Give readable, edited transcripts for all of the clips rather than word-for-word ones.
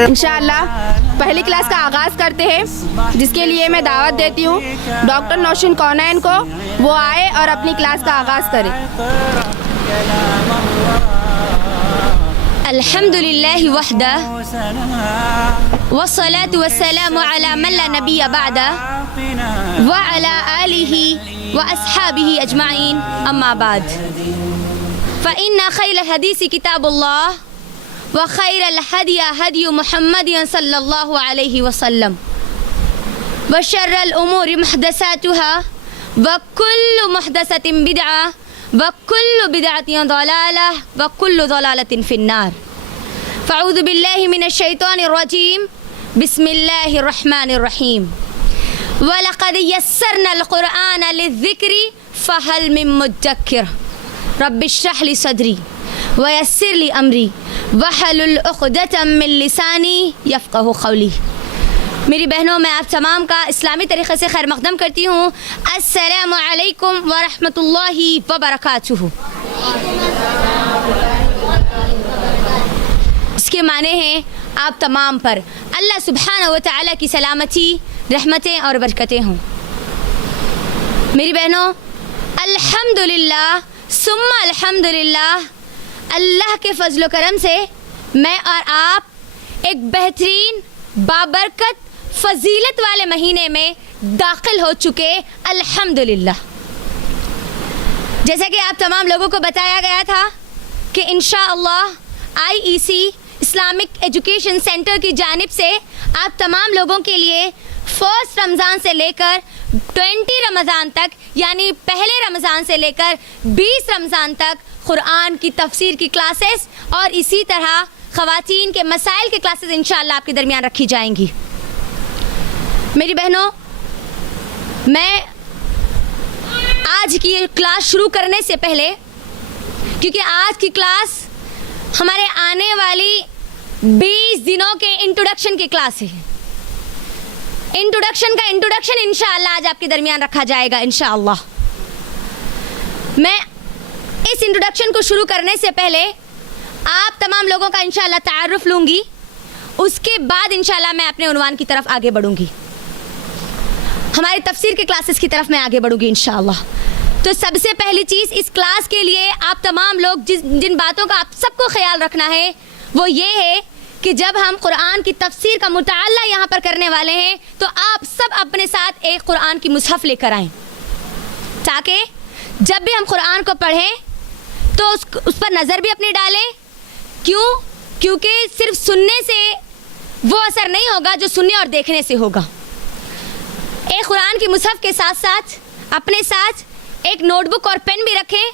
इंशाअल्लाह पहली क्लास का आगाज़ करते हैं, जिसके लिए मैं दावत देती हूँ डॉक्टर नौशीन कौनैन को, वो आए और अपनी क्लास का आगाज़ करें। अल्हम्दुलिल्लाहि वहदा वस्सलातु वस्सलामु अला मन ला नबिय्य बअदा व अला आलिहि व अस्हाबिहि अजमाइन, अम्मा बाद। फ़इन्ना खैरल हदीसी किताबुल्लाह व खैरल हदी हदी मुहम्मदिन सल्लल्लाहु अलैहि वसल्लम व शर्रल उमूरि मुहदसातुहा व कुल्लु मुहदसतिन बिदअह व कुल्लु बिदअतिन दलालह व कुल्लु दलालतिन फिन्नार। फ़अऊज़ु बिल्लाहि मिनश शैतानिर रजीम, बिस्मिल्लाहिर रहमानिर रहीम। व लक़द यस्सरनल क़ुरआन लिज़्ज़िक्रि फ़हल मिन मुद्दक्किर। रब्बिश्रह ली सदरी व यस्सिर ली अमरी वहलुल उक़दतम मिन लिसानी यफ़क़हू क़ौली। मेरी बहनों, मैं आप तमाम का इस्लामी तरीक़े से खैर मक़दम करती हूँ। अस्सलामु अलैकुम व रहमतुल्लाहि व बरकातुहू। इसके माने हैं आप तमाम पर अल्लाह सुब्हानहू व तआला की सलामती, रहमतें और बरकतें हों। मेरी बहनों, अल्हम्दुलिल्लाह सुम्मा अल्हम्दुलिल्लाह, अल्लाह के फ़ज़्ल व करम से मैं और आप एक बेहतरीन बाबरकत फ़जीलत वाले महीने में दाखिल हो चुके, अल्हम्दुलिल्लाह। जैसा कि आप तमाम लोगों को बताया गया था कि इंशाअल्लाह IEC इस्लामिक एजुकेशन सेंटर की जानिब से आप तमाम लोगों के लिए फ़र्स्ट रमज़ान से लेकर 20 रमज़ान तक, यानी पहले रमज़ान से लेकर 20 रमज़ान तक क़ुरआन की तफसीर की क्लासेस और इसी तरह ख़वातीन के मसाइल के क्लासेस इंशाअल्लाह आपके दरमियान रखी जाएंगी। मेरी बहनों, मैं आज की क्लास शुरू करने से पहले, क्योंकि आज की क्लास हमारे आने वाली 20 दिनों के इंट्रोडक्शन की क्लास है, इंट्रोडक्शन का इंट्रोडक्शन इंशाअल्लाह आज आपके दरमियान रखा जाएगा इंशाअल्लाह। मैं इस इंट्रोडक्शन को शुरू करने से पहले आप तमाम लोगों का इंशाअल्लाह तारुफ लूँगी, उसके बाद इंशाअल्लाह मैं अपने उन्वान की तरफ आगे बढ़ूँगी, हमारी तफसीर के क्लासेस की तरफ मैं आगे बढ़ूँगी इंशाअल्लाह। तो सबसे पहली चीज़ इस क्लास के लिए आप तमाम लोग जिन बातों का आप सबको ख्याल रखना है वो ये है कि जब हम कुरान की तफसीर का मुताल्ला यहाँ पर करने वाले हैं तो आप सब अपने साथ एक कुरान की मुसहफ़ लेकर आएँ, ताकि जब भी हम कुरान को पढ़ें तो उस पर नज़र भी अपनी डालें। क्योंकि सिर्फ सुनने से वो असर नहीं होगा जो सुनने और देखने से होगा। एक कुरान की मुसहफ़ के साथ साथ अपने साथ एक नोटबुक और पेन भी रखें,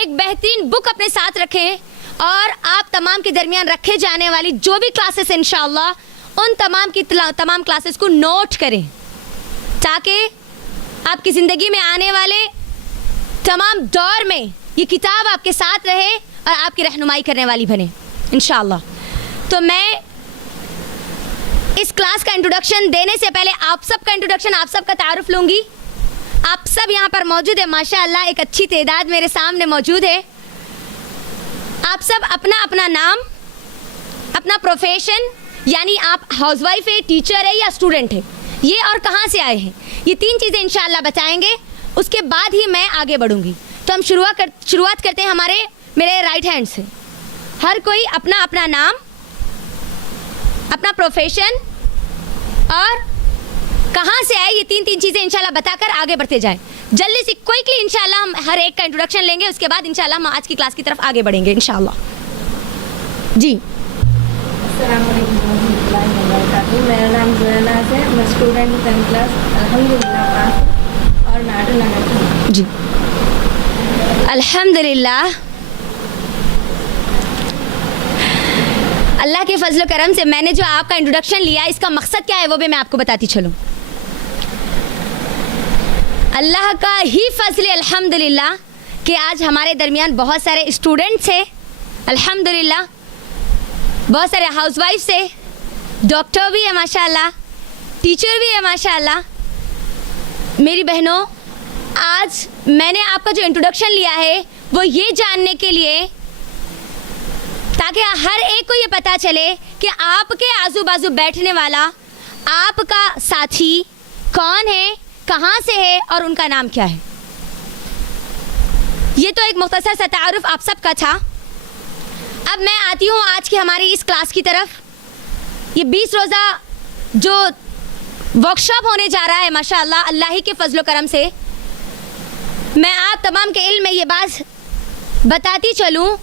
एक बेहतरीन बुक अपने साथ रखें और आप तमाम के दरमियान रखे जाने वाली जो भी क्लासेस इंशाअल्लाह उन तमाम क्लासेस को नोट करें, ताकि आपकी ज़िंदगी में आने वाले तमाम दौर में ये किताब आपके साथ रहे और आपकी रहनुमाई करने वाली बने इंशाअल्लाह। तो मैं इस क्लास का इंट्रोडक्शन देने से पहले आप सबका इंट्रोडक्शन, आप सबका तारुफ लूँगी। आप सब यहाँ पर मौजूद है, माशाअल्लाह एक अच्छी तादाद मेरे सामने मौजूद है। आप सब अपना अपना नाम, अपना प्रोफेशन, यानी आप हाउसवाइफ है, टीचर है या स्टूडेंट है, ये और कहाँ से आए हैं, ये 3 चीज़ें इंशाअल्लाह बताएंगे। उसके बाद ही मैं आगे बढ़ूँगी। तो हम शुरुआत करते हैं मेरे राइट हैंड से। हर कोई अपना अपना नाम, अपना प्रोफेशन और कहाँ से आए, ये 3 चीज़ें इंशाल्लाह बताकर आगे बढ़ते जाएं। जल्दी से क्विकली इंशाल्लाह हम हर एक का इंट्रोडक्शन लेंगे, उसके बाद इंशाल्लाह हम आज की क्लास की तरफ आगे बढ़ेंगे इंशाल्लाह। जी, अस्सलाम वालेकुम रहमतुल्लाहि व बरकातुहू। मेरा नाम ज़ुनैना है, मैं स्टूडेंट हूँ 10th क्लास, अल्हम्दुलिल्लाह पास और नाटो नगर जी, अल्हम्दुलिल्लाह। अल्लाह के फजल करम से मैंने जो आपका इंट्रोडक्शन लिया, इसका मकसद क्या है वो भी मैं आपको बताती चलूँ। अल्लाह का ही फजल अल्हम्दुलिल्लाह कि आज हमारे दरमियान बहुत सारे स्टूडेंट्स हैं अल्हम्दुलिल्लाह, बहुत सारे हाउसवाइफ्स है, डॉक्टर भी है माशाअल्लाह, टीचर भी है माशाअल्लाह। मेरी बहनों, आज मैंने आपका जो इंट्रोडक्शन लिया है वो ये जानने के लिए ताकि हर एक को ये पता चले कि आपके आजू बाजू बैठने वाला आपका साथी कौन है, कहाँ से है और उनका नाम क्या है। ये तो एक मुख्तसर सा तारुफ आप सबका था। अब मैं आती हूँ आज की हमारी इस क्लास की तरफ। ये 20 रोज़ा जो वर्कशॉप होने जा रहा है माशाअल्लाह अल्लाह ही के फजलो करम से, मैं आप तमाम के इल्म में ये बात बताती चलूँ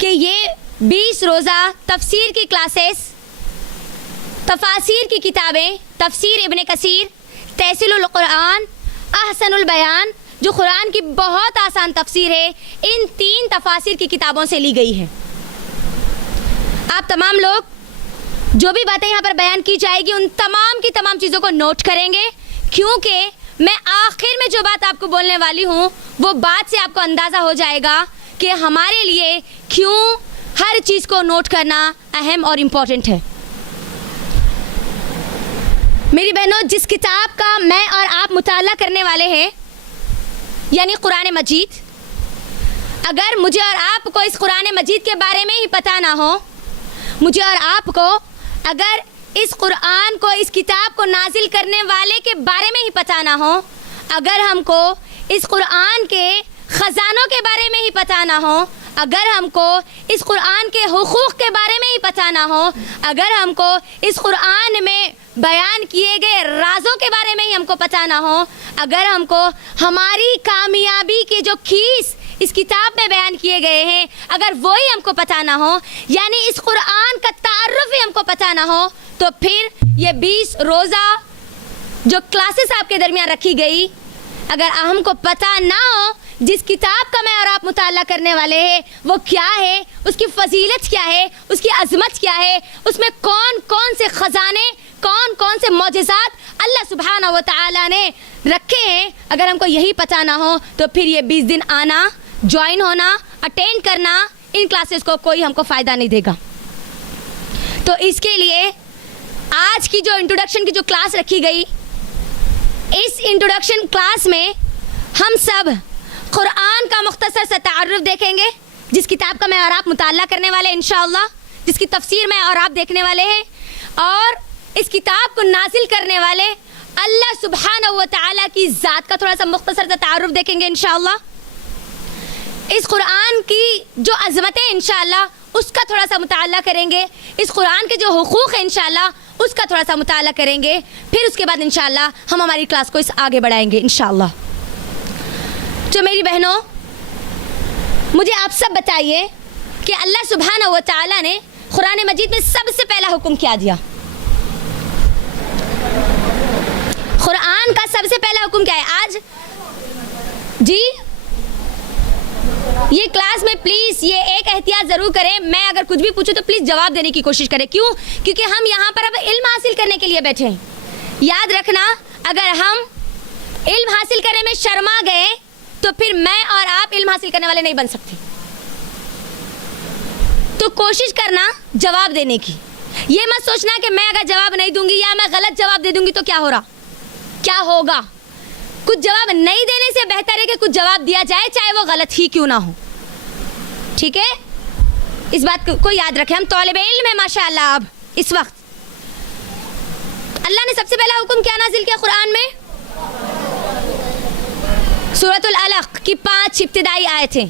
कि ये 20 रोज़ा तफसीर की क्लासेस, तफासीर की किताबें, तफसीर इब्न कसीर, तहसीलुल कुरान, अहसनुल बयान जो कुरान की बहुत आसान तफसीर है, इन 3 तफासीर की किताबों से ली गई है। आप तमाम लोग जो भी बातें यहाँ पर बयान की जाएगी उन तमाम की तमाम चीज़ों को नोट करेंगे, क्योंकि मैं आखिर में जो बात आपको बोलने वाली हूँ वो बात से आपको अंदाज़ा हो जाएगा कि हमारे लिए क्यों हर चीज़ को नोट करना अहम और इम्पोर्टेंट है। मेरी बहनों, जिस किताब का मैं और आप मुताला करने वाले हैं यानी कुरान मजीद, अगर मुझे और आपको इस कुरान मजीद के बारे में ही पता ना हो, मुझे और आपको अगर इस कुरान को, इस किताब को नाजिल करने वाले के बारे में ही पता ना हो, अगर हमको इस कुरान के ख़जानों के बारे में ही पता ना हो, अगर हमको इस कुरान के हुकूक़ के बारे में ही पता ना हो, अगर हमको इस कुरान में बयान किए गए राज़ों के बारे में ही हमको पता ना हो, अगर हमको हमारी कामयाबी के जो कीस इस किताब में बयान किए गए हैं अगर वो ही हमको पता ना हो, यानी इस कुरान का तारुफ ही हमको पता ना हो, तो फिर ये 20 रोज़ा जो क्लासेस आपके दरमियान रखी गई, अगर हमको पता ना हो जिस किताब का मैं और आप मुताला करने वाले हैं वो क्या है, उसकी फजीलत क्या है, उसकी अज़मत क्या है, उसमें कौन कौन से ख़जाने, कौन कौन से मौजिज़ात अल्लाह सुब्हाना व तआला ने रखे हैं, अगर हमको यही पता ना हो तो फिर ये 20 दिन आना, ज्वाइन होना, अटेंड करना, इन क्लासेस को कोई हमको फ़ायदा नहीं देगा। तो इसके लिए आज की जो इंट्रोडक्शन की जो क्लास रखी गई, इस इंट्रोडक्शन क्लास में हम सब कुरान का मुख्तसर सा तारुफ देखेंगे, जिस किताब का मैं और आप मुताला करने वाले हैं इंशाअल्लाह, जिसकी तफसीर मैं और आप देखने वाले हैं, और इस किताब को नाजिल करने वाले अल्लाह सुब्हानहू व तआला की ज़ात का थोड़ा सा मुख्तसर सा तारुफ देखेंगे इंशाअल्लाह। इस कुरान की जो अज़मतें इंशाअल्लाह उसका थोड़ा सा मुताला करेंगे, इस कुरान के जो हुकूक़ हैं इंशाअल्लाह उसका थोड़ा सा मुताला करेंगे, फिर उसके बाद इंशाअल्लाह हम हमारी क्लास को इस आगे बढ़ाएंगे इंशाअल्लाह। तो मेरी बहनों, मुझे आप सब बताइए कि अल्लाह सुब्हानहू व तआला ने कुरान मजीद में सबसे पहला हुक्म क्या दिया? कुरान का सबसे पहला हुक्म क्या है? आज जी ये क्लास में प्लीज़ ये एक एहतियात ज़रूर करें, मैं अगर कुछ भी पूछूं तो प्लीज़ जवाब देने की कोशिश करें। क्यों? क्योंकि हम यहाँ पर अब इल्म हासिल करने के लिए बैठे हैं। याद रखना, अगर हम इल्म हासिल करने में शर्मा गए तो फिर मैं और आप इल्म हासिल करने वाले नहीं बन सकते। तो कोशिश करना जवाब देने की। ये मत सोचना कि मैं अगर जवाब नहीं दूंगी या मैं गलत जवाब दे दूंगी तो क्या हो रहा, क्या होगा। कुछ जवाब नहीं देने से बेहतर है कि कुछ जवाब दिया जाए, चाहे वो गलत ही क्यों ना हो। ठीक है, इस बात को याद रखें। हम तौलिब इल्म है माशाअल्लाह। अब इस वक्त अल्लाह ने सबसे पहला हुक्म क्या नाजिल किया कुरान में? सूरतुल अलक़ की 5 इब्तिदाई आयतें।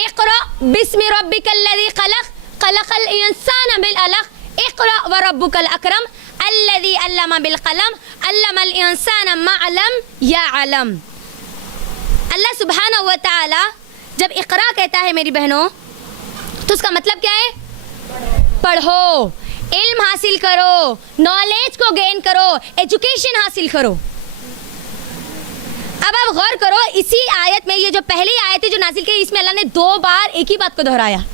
इक़रा बिस्मि रब्बिकल्लज़ी ख़लक़, ख़लक़ल इंसान बिल अलक़, इक़रा व रब्बुकल अकरम, अल्लज़ी अल्लमा बिल क़लम, अल्लमल इंसान मा लम यअलम। अल्लाह सुब्हानहू व तआला जब इक़रा कहता है मेरी बहनों, तो उसका मतलब क्या है? पढ़ो, इल्म हासिल करो, नॉलेज को गेन करो, एजुकेशन हासिल करो। अब आप गौर करो, इसी आयत में, ये जो पहली आयत है जो नाजिल की, इसमें अल्लाह ने 2 बार एक ही बात को दोहराया।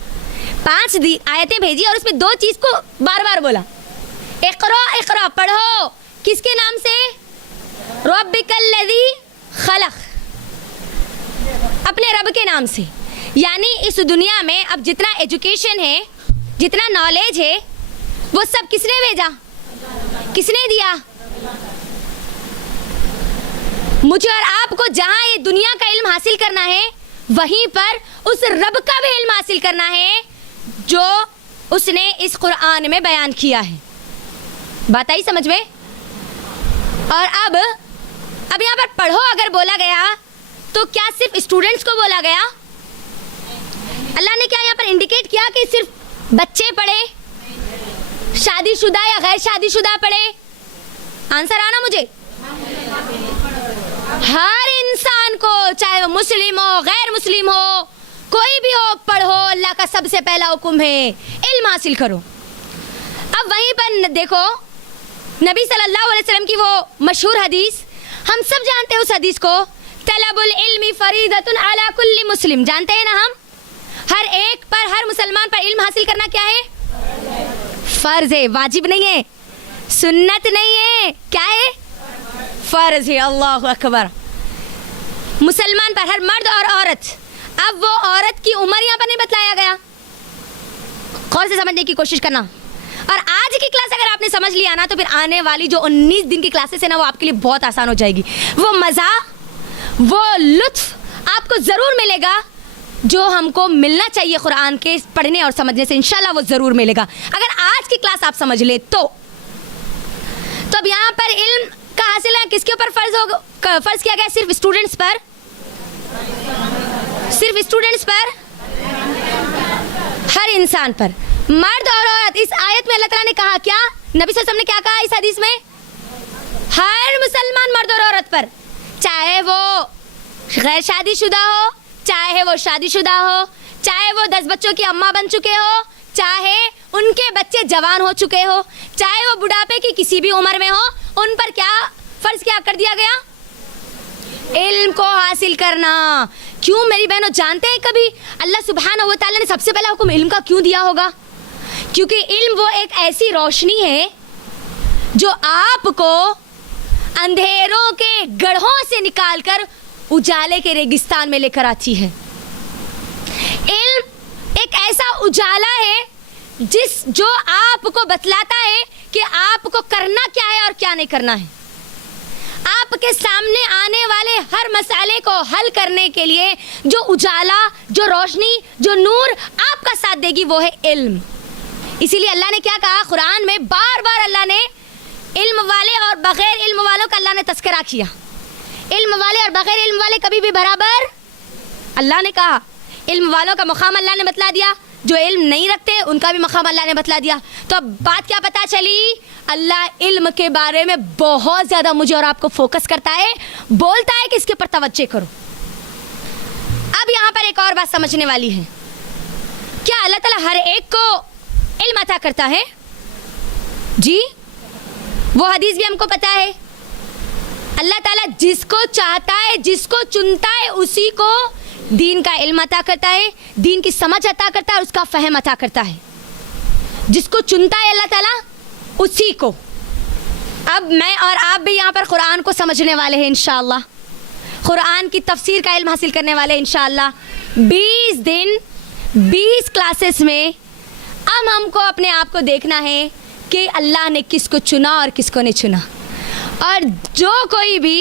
5 आयतें भेजी और उसमें 2 चीज़ को बार बार बोला। इक़रा, इक़रा पढ़ो, किसके नाम से? रब्बिकल्लज़ी ख़लक़, अपने रब के नाम से। यानी इस दुनिया में अब जितना एजुकेशन है, जितना नॉलेज है, वो सब किसने भेजा? किसने दिया? मुझे और आपको जहाँ ये दुनिया का इल्म हासिल करना है वहीं पर उस रब का भी इल्म हासिल करना है जो उसने इस कुरान में बयान किया है। बात आई समझ में? और अब यहाँ पर पढ़ो अगर बोला गया तो क्या सिर्फ स्टूडेंट्स को बोला गया? अल्लाह ने क्या यहाँ पर इंडिकेट किया कि सिर्फ बच्चे पढ़े, शादीशुदा या गैर शादीशुदा पढ़े? आंसर आना मुझे। हर इंसान को, चाहे वो मुस्लिम हो गैर मुस्लिम हो कोई भी हो, पढ़ो। अल्लाह का सबसे पहला हुक्म है इल्म हासिल करो। अब वहीं पर देखो नबी सल्लल्लाहु अलैहि वसल्लम की वो मशहूर हदीस, हम सब जानते हैं उस हदीस को, तलबुल इल्मी फरीदतुन अला कुल्ली मुस्लिम। जानते हैं ना हम? हर एक पर, हर मुसलमान पर इल्म हासिल करना क्या है? फर्ज है, वाजिब नहीं है, सुन्नत नहीं है, क्या है? फर्ज है। अल्लाहु अकबर। मुसलमान पर, हर मर्द और औरत। अब वो औरत की उम्र यहाँ पर नहीं बतलाया गया, गौर से समझने की कोशिश करना। और आज की क्लास अगर आपने समझ लिया ना तो फिर आने वाली जो 19 दिन की क्लासेस है ना वो आपके लिए बहुत आसान हो जाएगी। वो मज़ा, वो लुत्फ आपको ज़रूर मिलेगा जो हमको मिलना चाहिए कुरान के पढ़ने और समझने से, इंशाल्लाह वो ज़रूर मिलेगा अगर आज की क्लास आप समझ ले तो। अब यहाँ पर इल्म का हासिल है किसके ऊपर फ़र्ज किया गया? सिर्फ स्टूडेंट्स पर, सिर्फ स्टूडेंट्स पर, हर इंसान पर, मर्द और औरत। इस आयत में अल्लाह ताला ने कहा क्या? नबी सल्लल्लाहु अलैहि वसल्लम ने क्या कहा इस हदीस में? हर मुसलमान मर्द और औरत पर, चाहे वो गैर शादीशुदा हो, चाहे वो शादीशुदा हो, चाहे वो 10 बच्चों की अम्मा बन चुके हो, चाहे उनके बच्चे जवान हो चुके हो, चाहे वो बुढ़ापे की किसी भी उम्र में हो, उन पर क्या फर्ज क्या कर दिया गया? इल्म को हासिल करना। क्यों मेरी बहनों, जानते हैं कभी अल्लाह सुब्हानहू व तआला ने सबसे पहला हुक्म इल्म का क्यों दिया होगा? क्योंकि इल्म वो एक ऐसी रोशनी है जो आपको अंधेरों के गढ़ों से निकालकर उजाले के रेगिस्तान में लेकर आती है। इल्म एक ऐसा उजाला है जो आपको बतलाता है कि आपको करना क्या है और क्या नहीं करना है। आपके सामने आने वाले हर मसाले को हल करने के लिए जो उजाला, जो रोशनी, जो नूर आपका साथ देगी वो है इल्म। इसीलिए अल्लाह ने क्या कहा कुरान में? बार बार अल्लाह ने इल्म वाले और बगैर इल्म वालों का अल्लाह ने तस्करा किया। इल्म वाले और बगैर इल्म वाले कभी भी बराबर अल्लाह ने कहा। इल्म वालों का मकाम अल्लाह ने बतला दिया, जो इल्म नहीं रखते उनका भी मकाम अल्लाह ने बतला दिया। तो अब बात क्या पता चली? अल्लाह इल्म के बारे में बहुत ज़्यादा मुझे और आपको फोकस करता है, बोलता है कि इसके ऊपर तवज्जो करो। अब यहाँ पर एक और बात समझने वाली है, क्या अल्लाह ताला हर एक को इल्म अता करता है? जी, वो हदीस भी हमको पता है। अल्लाह ताला जिसको चाहता है, जिसको चुनता है, उसी को दीन का इल्म अता करता है, दीन की समझ अता करता है और उसका फहम अता करता है। जिसको चुनता है अल्लाह ताला उसी को। अब मैं और आप भी यहाँ पर कुरान को समझने वाले हैं इंशाअल्लाह, कुरान की तफसीर का इल्म हासिल करने वाले हैं इंशाअल्लाह। 20 दिन 20 क्लासेस में अब हमको अपने आप को देखना है कि अल्लाह ने किसको चुना और किसको नहीं चुना। और जो कोई भी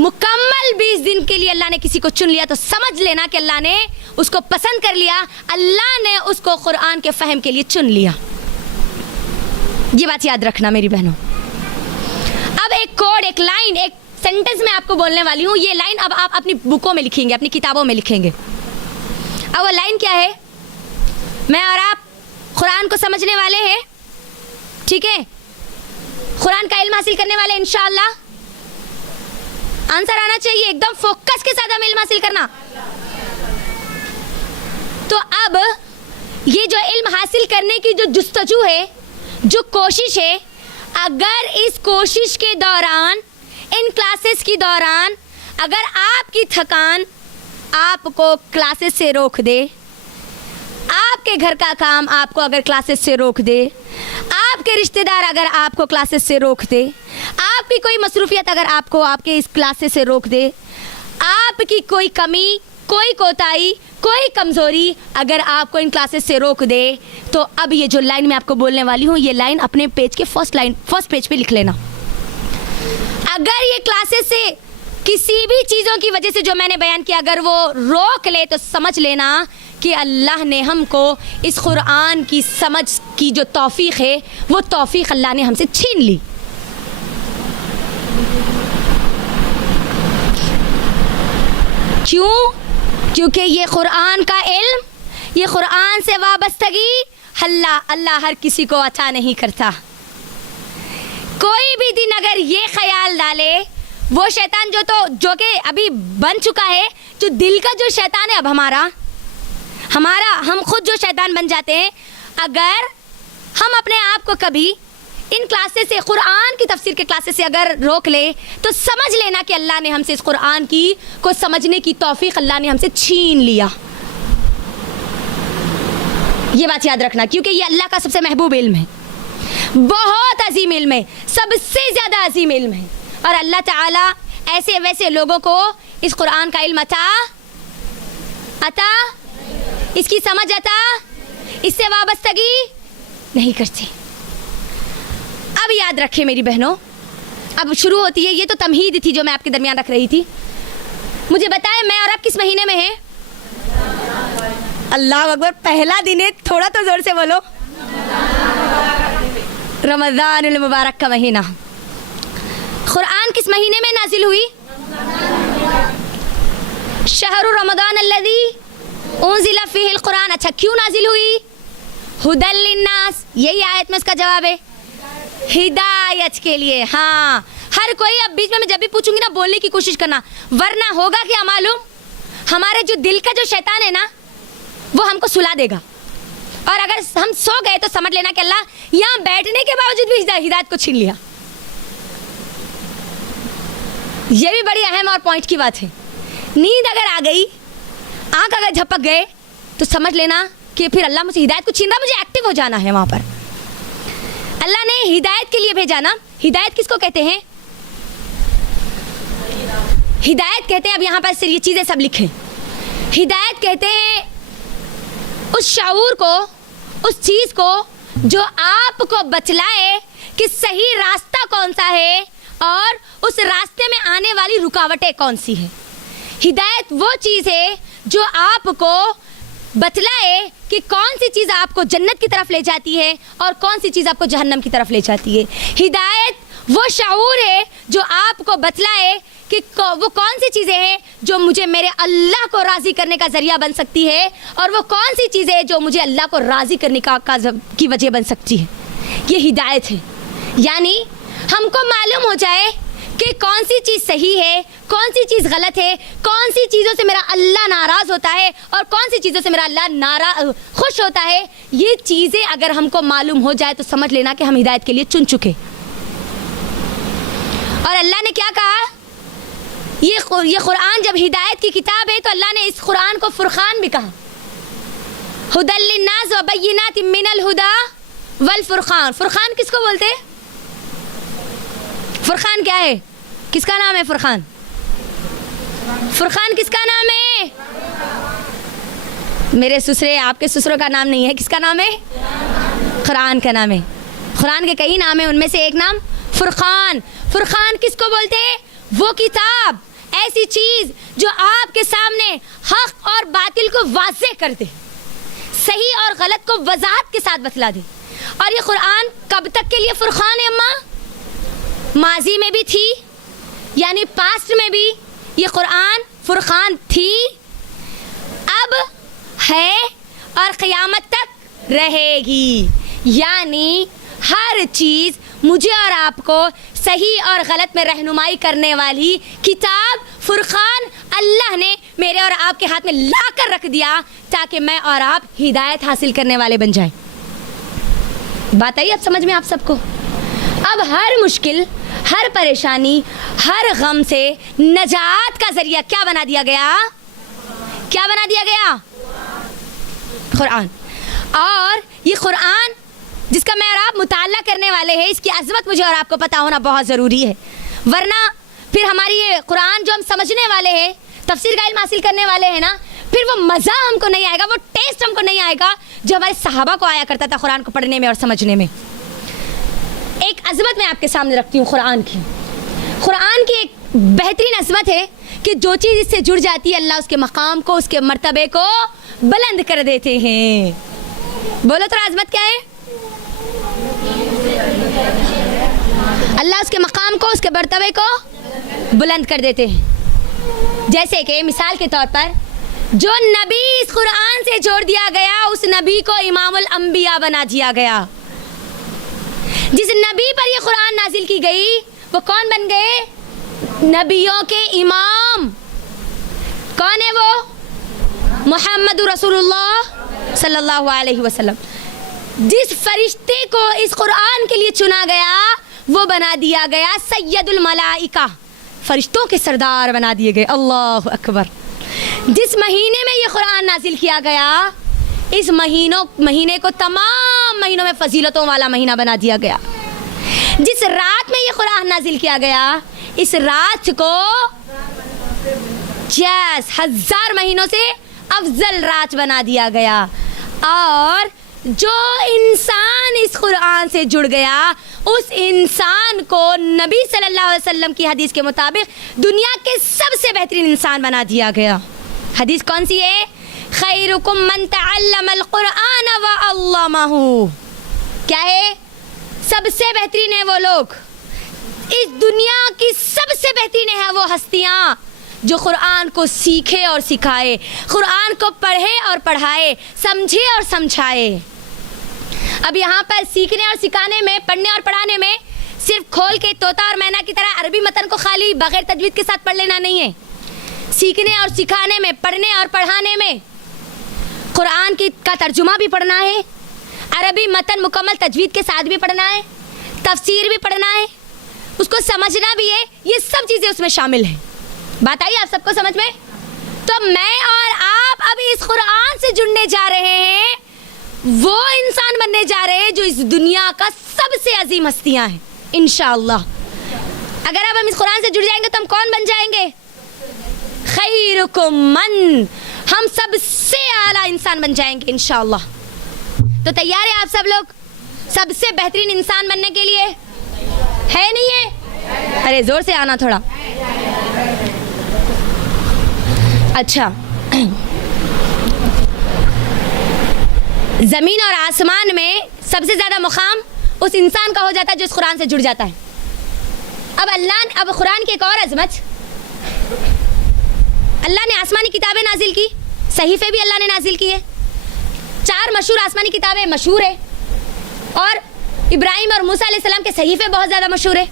मुकम्मल 20 दिन के लिए अल्लाह ने किसी को चुन लिया तो समझ लेना कि अल्लाह ने उसको पसंद कर लिया, अल्लाह ने उसको कुरान के फ़हम के लिए चुन लिया। ये बात याद रखना मेरी बहनों। अब एक कोड, एक लाइन, एक सेंटेंस मैं आपको बोलने वाली हूँ। ये लाइन अब आप अपनी बुकों में लिखेंगे, अपनी किताबों में लिखेंगे। अब वो लाइन क्या है? मैं और आप कुरान को समझने वाले हैं, ठीक है? कुरान का इल्म हासिल करने वाले इंशाअल्लाह। आंसर आना चाहिए, एकदम फोकस के साथ हम इल्म हासिल करना। तो अब ये जो इल्म हासिल करने की जो जुस्तजू है, जो कोशिश है, अगर इस कोशिश के दौरान, इन क्लासेस के दौरान अगर आपकी थकान आपको क्लासेस से रोक दे, आपके घर का काम आपको अगर क्लासेस से रोक दे, आपके रिश्तेदार अगर आपको क्लासेस से रोक दे, आपकी कोई मसरूफियत अगर आपको आपके इस क्लासेस से रोक दे, आपकी कोई कमी, कोई कोताही, कोई कमज़ोरी अगर आपको इन क्लासेस से रोक दे, तो अब ये जो लाइन मैं आपको बोलने वाली हूँ, ये लाइन अपने पेज के फर्स्ट पेज पे लिख लेना। अगर ये क्लासेस से किसी भी चीज़ों की वजह से जो मैंने बयान किया अगर वो रोक ले तो समझ लेना कि अल्लाह ने हमको इस कुरान की समझ की जो तौफीक है वो तौफीक अल्लाह ने हमसे छीन ली। क्यों? क्योंकि ये कुरान का इल्म, ये कुरान से वाबस्तगी अल्लाह हर किसी को अता नहीं करता। कोई भी दिन अगर ये ख्याल डाले वो शैतान जो कि अभी बन चुका है, जो दिल का जो शैतान है, अब हम खुद जो शैतान बन जाते हैं, अगर हम अपने आप को कभी इन क्लासेस से, कुरान की तफसीर के क्लासेस से अगर रोक ले तो समझ लेना कि अल्लाह ने हमसे इस कुरान को समझने की तौफीक अल्लाह ने हमसे छीन लिया। ये बात याद रखना, क्योंकि ये अल्लाह का सबसे महबूब इल्म है, बहुत अजीम इल्म है, सबसे ज़्यादा अजीम इल्म है। और अल्लाह ताला ऐसे वैसे लोगों को इस कुरान का इल्म अता इसकी समझ अता, इससे वाबस्तगी नहीं करते। अब याद रखें मेरी बहनों, अब शुरू होती है, ये तो तमहीद थी जो मैं आपके दरमियान रख रही थी। मुझे बताएं मैं और आप किस महीने में हैं? अल्लाह अकबर, पहला दिन है, थोड़ा तो ज़ोर से बोलो। रमज़ानुल मुबारक का महीना। कुरान किस महीने में नाजिल हुई? शहरु रमज़ान अल्लज़ी उन्ज़िला फ़ीहिल कुरान। अच्छा, क्यों नाजिल हुई? हुदल लिन्नास, यही आयत में इसका जवाब है, हिदायत के लिए। हाँ, हर कोई अब बीच में मैं जब भी पूछूंगी ना बोलने की कोशिश करना, वरना होगा क्या मालूम, हमारे जो दिल का जो शैतान है ना वो हमको सुला देगा, और अगर हम सो गए तो समझ लेना कि अल्लाह यहाँ बैठने के बावजूद भी हिदायत को छीन लिया। ये भी बड़ी अहम और पॉइंट की बात है। नींद अगर आ गई, आंख अगर झपक गए तो समझ लेना कि फिर अल्लाह मुझे हिदायत को छीन रहा, मुझे एक्टिव हो जाना है वहाँ पर। अल्लाह ने हिदायत के लिए भेजा ना। हिदायत किसको कहते हैं? हिदायत कहते हैं, अब यहाँ पर ये चीज़ें सब लिखें, हिदायत कहते हैं उस शऊर को, उस चीज़ को जो आपको बतलाए कि सही रास्ता कौन सा है और उस रास्ते में आने वाली रुकावटें कौन सी है। हिदायत वो चीज़ है जो आपको बतलाए कि कौन सी चीज़ आपको जन्नत की तरफ ले जाती है और कौन सी चीज़ आपको जहन्नम की तरफ ले जाती है। हिदायत वो शऊर है जो आपको बतलाए कि वो कौन सी चीज़ें हैं जो मुझे मेरे अल्लाह को राज़ी करने का ज़रिया बन सकती है और वो कौन सी चीज़ें हैं जो मुझे अल्लाह को राज़ी करने की वजह बन सकती है। ये हिदायत है, यानी हमको मालूम हो जाए कि कौन सी चीज़ सही है, कौन सी चीज़ गलत है, कौन सी चीज़ों से मेरा अल्लाह नाराज़ होता है और कौन सी चीज़ों से मेरा अल्लाह खुश होता है। ये चीज़ें अगर हमको मालूम हो जाए तो समझ लेना कि हम हिदायत के लिए चुन चुके। और अल्लाह ने क्या कहा, ये कुरान जब हिदायत की किताब है तो अल्लाह ने इस कुरान को फुरखान भी कहा। हुदल लिन्नास व बय्यिनातिम मिनल हुदा वल फुरखान। फुरखान किसको बोलते हैं? फुरखान क्या है? किसका नाम है फुरखान? फुरखान किसका नाम है? मेरे ससुरे, आपके ससुरों का नाम नहीं है, किसका नाम है? कुरान का नाम है। कुरान के कई नाम है, उनमें से एक नाम फुरखान। फुरखान किसको बोलते हैं? वो किताब, ऐसी चीज़ जो आपके सामने हक और बातिल को वाज़ेह कर दे, सही और गलत को वजाहत के साथ बतला दे। और ये कुरान कब तक के लिए फुरखान है अम्मा? माजी में भी थी, यानी पास्ट में भी ये कुरान फुरखान थी, अब है और क़यामत तक रहेगी। यानी हर चीज़ मुझे और आपको सही और गलत में रहनुमाई करने वाली किताब फुरखान अल्लाह ने मेरे और आपके हाथ में ला कर रख दिया ताकि मैं और आप हिदायत हासिल करने वाले बन जाएं। बात आई अब समझ में आप सबको? अब हर मुश्किल, हर परेशानी, हर गम से नजात का जरिया क्या बना दिया गया? क्या बना दिया गया? कुरान। और ये कुरान जिसका मैं और आप मुताला करने वाले हैं, इसकी अज़मत मुझे और आपको पता होना बहुत ज़रूरी है, वरना फिर हमारी ये कुरान जो हम समझने वाले हैं, तफसीर का इल्म हासिल करने वाले हैं ना, फिर वो मज़ा हमको नहीं आएगा, वो टेस्ट हमको नहीं आएगा जो हमारे सहाबा को आया करता था कुरान को पढ़ने में और समझने में। एक अज़मत मैं आपके सामने रखती हूँ कुरान की। कुरान की एक बेहतरीन अज़मत है कि जो चीज़ इससे जुड़ जाती है अल्लाह उसके मकाम को, उसके मर्तबे को बुलंद कर देते हैं। बोलो तो अज़मत क्या है? अल्लाह उसके मकाम को, उसके मर्तबे को बुलंद कर देते हैं। जैसे कि मिसाल के तौर पर जो नबी इस कुरान से जोड़ दिया गया उस नबी को इमामुल अंबिया बना दिया गया। जिस नबी पर ये कुरान नाजिल की गई वो कौन बन गए? नबियों के इमाम। कौन है वो? मुहम्मद रसूलुल्लाह सल्लल्लाहु अलैहि वसल्लम। जिस फरिश्ते को इस कुरान के लिए चुना गया वो बना दिया गया सैयदुल मलाइका, फरिश्तों के सरदार बना दिए गए। अल्लाह अकबर। जिस महीने में ये कुरान नाजिल किया गया इस महीने को तमाम महीनों में फजीलतों वाला महीना बना दिया गया। जिस रात में ये कुरान नाजिल किया गया इस रात को 1000 महीनों से अफजल रात बना दिया गया। और जो इंसान इस कुरान से जुड़ गया उस इंसान को नबी सल्लल्लाहु अलैहि वसल्लम की हदीस के मुताबिक दुनिया के सबसे बेहतरीन इंसान बना दिया गया। हदीस कौन सी है? खैरुकुम मन तअल्लमल कुरान व अल्लमहु। क्या है? सबसे बेहतरीन है वो लोग, इस दुनिया की सबसे बेहतरीन है वो हस्तियाँ जो कुरान को सीखे और सिखाए, कुरान को पढ़े और पढ़ाए, समझे और समझाए। अब यहाँ पर सीखने और सिखाने में, पढ़ने और पढ़ाने में सिर्फ खोल के तोता और मैना की तरह अरबी मतन को खाली बगैर तजवीद के साथ पढ़ लेना नहीं है। सीखने और सिखाने में, पढ़ने और पढ़ाने में कुरान का तर्जुमा भी पढ़ना है, अरबी मतन मुकम्मल तजवीद के साथ भी पढ़ना है, तफसीर भी पढ़ना है, उसको समझना भी है। ये सब चीज़ें उसमें शामिल हैं। बात आई आप सबको समझ में? तो मैं और आप अभी इस कुरान से जुड़ने जा रहे हैं, वो इंसान बनने जा रहे हैं जो इस दुनिया का सबसे अजीम हस्तियां हैं इंशाअल्लाह। अगर अब हम इस कुरान से जुड़ जाएंगे तो हम कौन बन जाएंगे? खैरुकुम मन, हम सबसे आला इंसान बन जाएंगे इंशाअल्लाह। तो तैयार है आप सब लोग सबसे बेहतरीन इंसान बनने के लिए? है नहीं है? अरे जोर से आना थोड़ा। अच्छा, ज़मीन और आसमान में सबसे ज़्यादा मुकाम उस इंसान का हो जाता है जो इस कुरान से जुड़ जाता है। अब कुरान की एक और अजमत, अल्लाह ने आसमानी किताबें नाजिल की, सहीफ़े भी अल्लाह ने नाजिल किए। 4 मशहूर आसमानी किताबें मशहूर है और इब्राहिम और मूसा अलैहिस्सलाम के सहीफ़े बहुत ज़्यादा मशहूर है।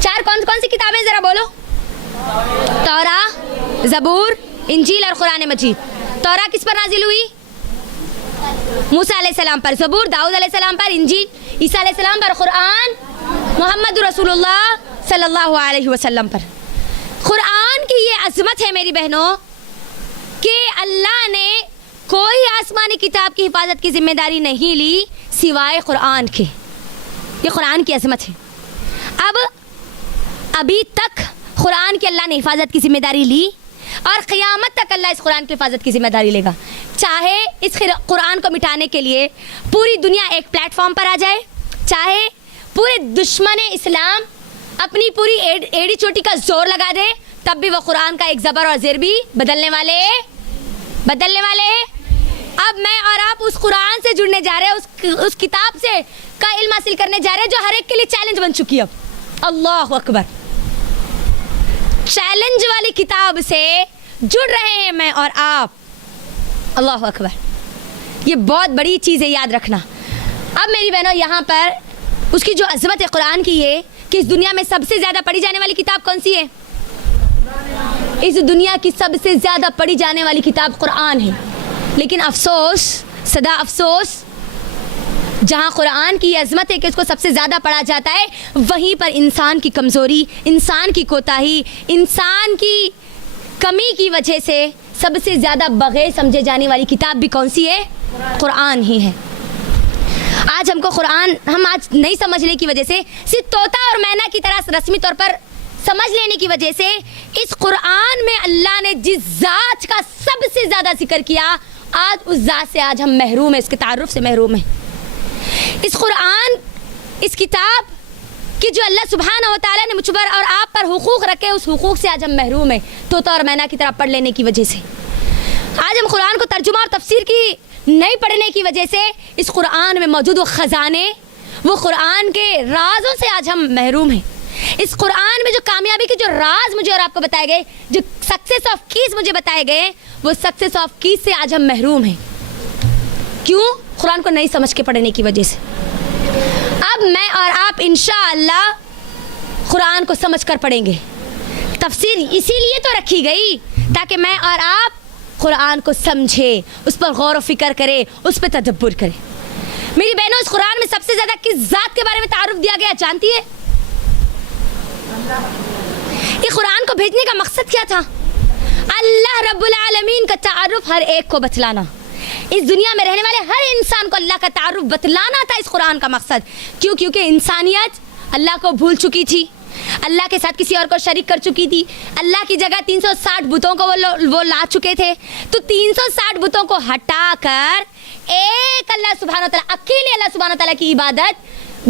4 कौन सी किताबें ज़रा बोलो? तौरा, ज़बूर, इंजील और कुरान मजीद। तौरा किस पर नाजिल हुई? मूसा अलैहिस्सलाम पर। ज़बूर दाऊद अलैहिस्सलाम पर। इंजील ईसा अलैहिस्सलाम पर। कुरान मुहम्मद रसूलुल्लाह सल्लल्लाहु अलैहि वसल्लम पर। कुरान की ये अज़मत है मेरी बहनों कि अल्लाह ने कोई आसमानी किताब की हिफाजत की जिम्मेदारी नहीं ली सिवाय कुरान के। ये कुरान की अज़मत है। अब अभी तक कुरान की अल्लाह ने हिफाजत की जिम्मेदारी ली और क़यामत तक अल्लाह इस कुरान की हिफाजत की जिम्मेदारी लेगा। चाहे इस कुरान को मिटाने के लिए पूरी दुनिया एक प्लेटफॉर्म पर आ जाए, चाहे पूरे दुश्मन इस्लाम अपनी पूरी एड़ी चोटी का जोर लगा दे, तब भी वो कुरान का एक ज़बर और ज़ेर भी बदलने वाले हैं। अब मैं और आप उस कुरान से जुड़ने जा रहे हैं, उस किताब से का इल्म हासिल करने जा रहे हैं जो हर एक के लिए चैलेंज बन चुकी है। अब अल्लाह अकबर, चैलेंज वाली किताब से जुड़ रहे हैं मैं और आप। अल्लाह अकबर, ये बहुत बड़ी चीज़ है, याद रखना। अब मेरी बहनों यहाँ पर उसकी जो अज़मत है कुरान की ये कि इस दुनिया में सबसे ज़्यादा पढ़ी जाने वाली किताब कौन सी है? इस दुनिया की सबसे ज़्यादा पढ़ी जाने वाली किताब कुरान है। लेकिन अफसोस, सदा अफसोस, जहाँ कुरान की अज़मत है कि उसको सबसे ज़्यादा पढ़ा जाता है, वहीं पर इंसान की कमज़ोरी, इंसान की कोताही, इंसान की कमी की वजह से सबसे ज़्यादा बग़ैर समझे जाने वाली किताब भी कौन सी है? कुरान ही है। आज हमको कुरान हम आज नहीं समझने की वजह से, सिर्फ तोता और मैना की तरह रस्मी तौर पर समझ लेने की वजह से, इस कुरान में अल्लाह ने जिस ज़ात का सबसे ज़्यादा जिक्र किया, आज उस ज़ात से आज हम महरूम हैं, इसके तारुफ से महरूम हैं। इस कुरान, इस किताब कि जो अल्लाह सुब्हानहू व तआला ने मुझ पर और आप पर हुकूक रखे, उस हुकूक से आज हम महरूम हैं तोता और मैना की तरह पढ़ लेने की वजह से। आज हम कुरान को तर्जुमा और तफसीर की नहीं पढ़ने की वजह से इस कुरान में मौजूद वो ख़जाने, वो कुरान के राज़ों से आज हम महरूम हैं। इस कुरान में जो कामयाबी के जो राज मुझे और आपको बताए गए, जो सक्सेस ऑफ कीज़ मुझे बताए गए, वो सक्सेस ऑफ कीज़ से आज हम महरूम हैं। क्यों? कुरान को नहीं समझ के पढ़ने की वजह से। अब मैं और आप इंशाअल्लाह कुरान को समझ कर पढ़ेंगे। तफसीर इसीलिए तो रखी गई ताकि मैं और आप कुरान को समझे, उस पर गौर व फिक्र करें, उस पर तदब्बुर करें। मेरी बहनों, इस कुरान में सबसे ज़्यादा किस ज़ात के बारे में तारुफ दिया गया जानती है? ये कुरान को भेजने का मकसद क्या था? अल्लाह रब्बुल आलमीन का तारुफ हर एक को बतलाना। इस दुनिया में रहने वाले हर इंसान को अल्लाह का तारुफ बतलाना था इस कुरान का मकसद। क्यों? क्योंकि इंसानियत अल्लाह को भूल चुकी थी, अल्लाह के साथ किसी और को शरीक कर चुकी थी। अल्लाह की जगह 360 बुतों को वो ला चुके थे। तो 360 बुतों को हटाकर एक अल्लाह सुब्हानहू व तआला, अकेले अल्लाह सुब्हानहू व तआला की इबादत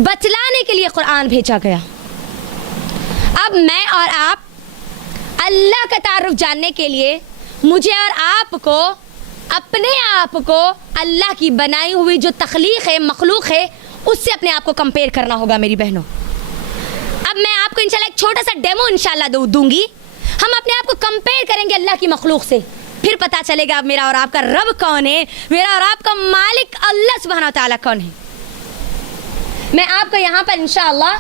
बतलाने के लिए कुरान भेजा गया। अब मैं और आप अल्लाह का तारुफ जानने के लिए मुझे और आपको अपने आप को अल्लाह की बनाई हुई जो तख्लीक है, मखलूक है, उससे अपने आप को कंपेयर करना होगा मेरी बहनों। अब मैं आपको इंशाल्लाह एक छोटा सा डेमो इंशाल्लाह दूंगी। हम अपने आप को कंपेयर करेंगे अल्लाह की मखलूक से, फिर पता चलेगा मेरा और आपका रब कौन है, मेरा और आपका मालिक अल्लाह सुब्हानहू व तआला कौन है। मैं आपको यहाँ पर इंशाल्लाह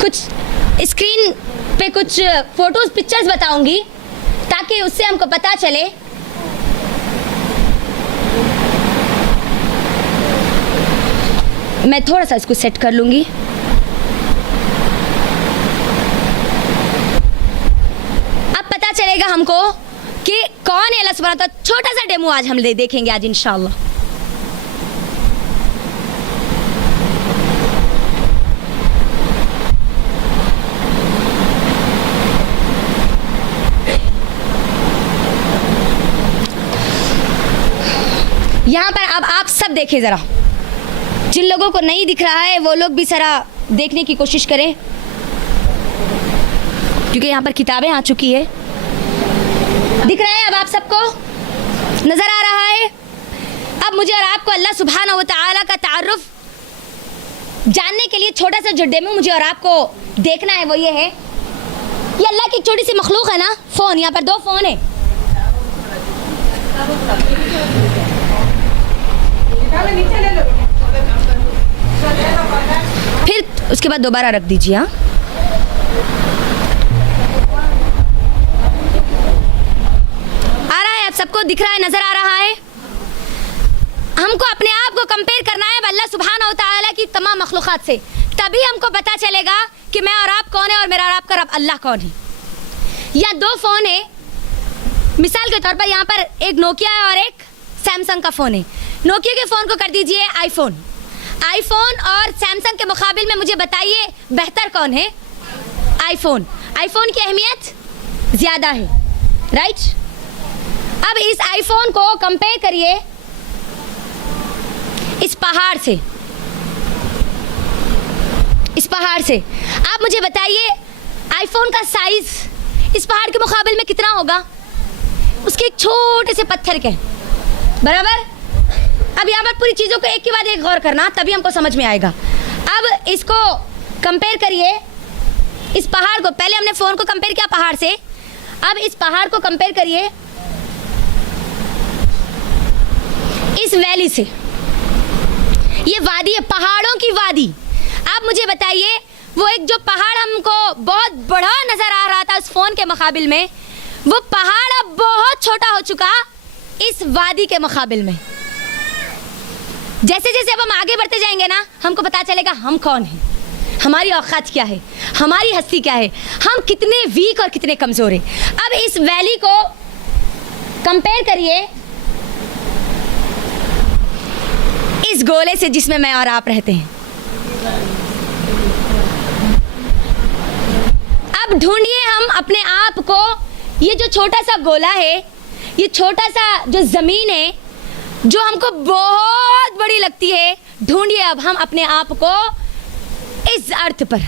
कुछ स्क्रीन पे कुछ फोटोज, पिक्चर्स बताऊंगी ताकि उससे हमको पता चले मैं थोड़ा सा इसको सेट कर लूंगी। अब पता चलेगा हमको कि कौन है अल्लाह सुब्हानहू व तआला। छोटा सा डेमो आज हम देखेंगे आज इंशाअल्लाह। यहाँ पर अब आप सब देखें ज़रा, जिन लोगों को नहीं दिख रहा है वो लोग भी ज़रा देखने की कोशिश करें, क्योंकि यहाँ पर किताबें आ चुकी है। दिख रहा है अब आप सबको? नज़र आ रहा है? अब मुझे और आपको अल्लाह सुब्हानहू व तआला का तारुफ जानने के लिए छोटा सा जो डेमो मुझे और आपको देखना है वो ये है। ये अल्लाह की एक छोटी सी मखलूक है ना, फ़ोन। यहाँ पर 2 फ़ोन है। फिर उसके बाद दोबारा रख दीजिए। हाँ, आ रहा है? आप सबको दिख रहा है, नजर आ रहा है? हमको अपने आप को कंपेयर करना है अल्लाह सुब्हानहू व तआला की तमाम मखलूक़ात से, तभी हमको पता चलेगा कि मैं और आप कौन है और मेरा और आपका रब अल्लाह कौन है। या 2 फ़ोन है, मिसाल के तौर पर यहाँ पर एक नोकिया है और एक सैमसंग का फ़ोन है। नोकिया के फ़ोन को कर दीजिए आईफोन। आईफोन और सैमसंग के मुकाबिल में मुझे बताइए बेहतर कौन है? आईफोन। आईफोन की अहमियत ज़्यादा है, राइट? अब इस आईफोन को कंपेयर करिए इस पहाड़ से। इस पहाड़ से आप मुझे बताइए आईफोन का साइज इस पहाड़ के मुकाबिल में कितना होगा? उसके एक छोटे से पत्थर के बराबर। अब यहाँ पर पूरी चीज़ों को एक के बाद एक गौर करना, तभी हमको समझ में आएगा। अब इसको कंपेयर करिए इस पहाड़ को। पहले हमने फ़ोन को कंपेयर किया पहाड़ से, अब इस पहाड़ को कंपेयर करिए इस वैली से। ये वादी है, पहाड़ों की वादी। आप मुझे बताइए वो एक जो पहाड़ हमको बहुत बड़ा नज़र आ रहा था उस फ़ोन के मुकाबिल में, वो पहाड़ अब बहुत छोटा हो चुका इस वादी के मुकाबिल में। जैसे जैसे अब हम आगे बढ़ते जाएंगे ना, हमको पता चलेगा हम कौन हैं, हमारी औकात क्या है, हमारी हस्ती क्या है, हम कितने वीक और कितने कमज़ोर हैं। अब इस वैली को कंपेयर करिए इस गोले से जिसमें मैं और आप रहते हैं। अब ढूंढिए हम अपने आप को, ये जो छोटा सा गोला है, ये छोटा सा जो ज़मीन है जो हमको बहुत बड़ी लगती है, ढूंढिए अब हम अपने आप को इस अर्थ पर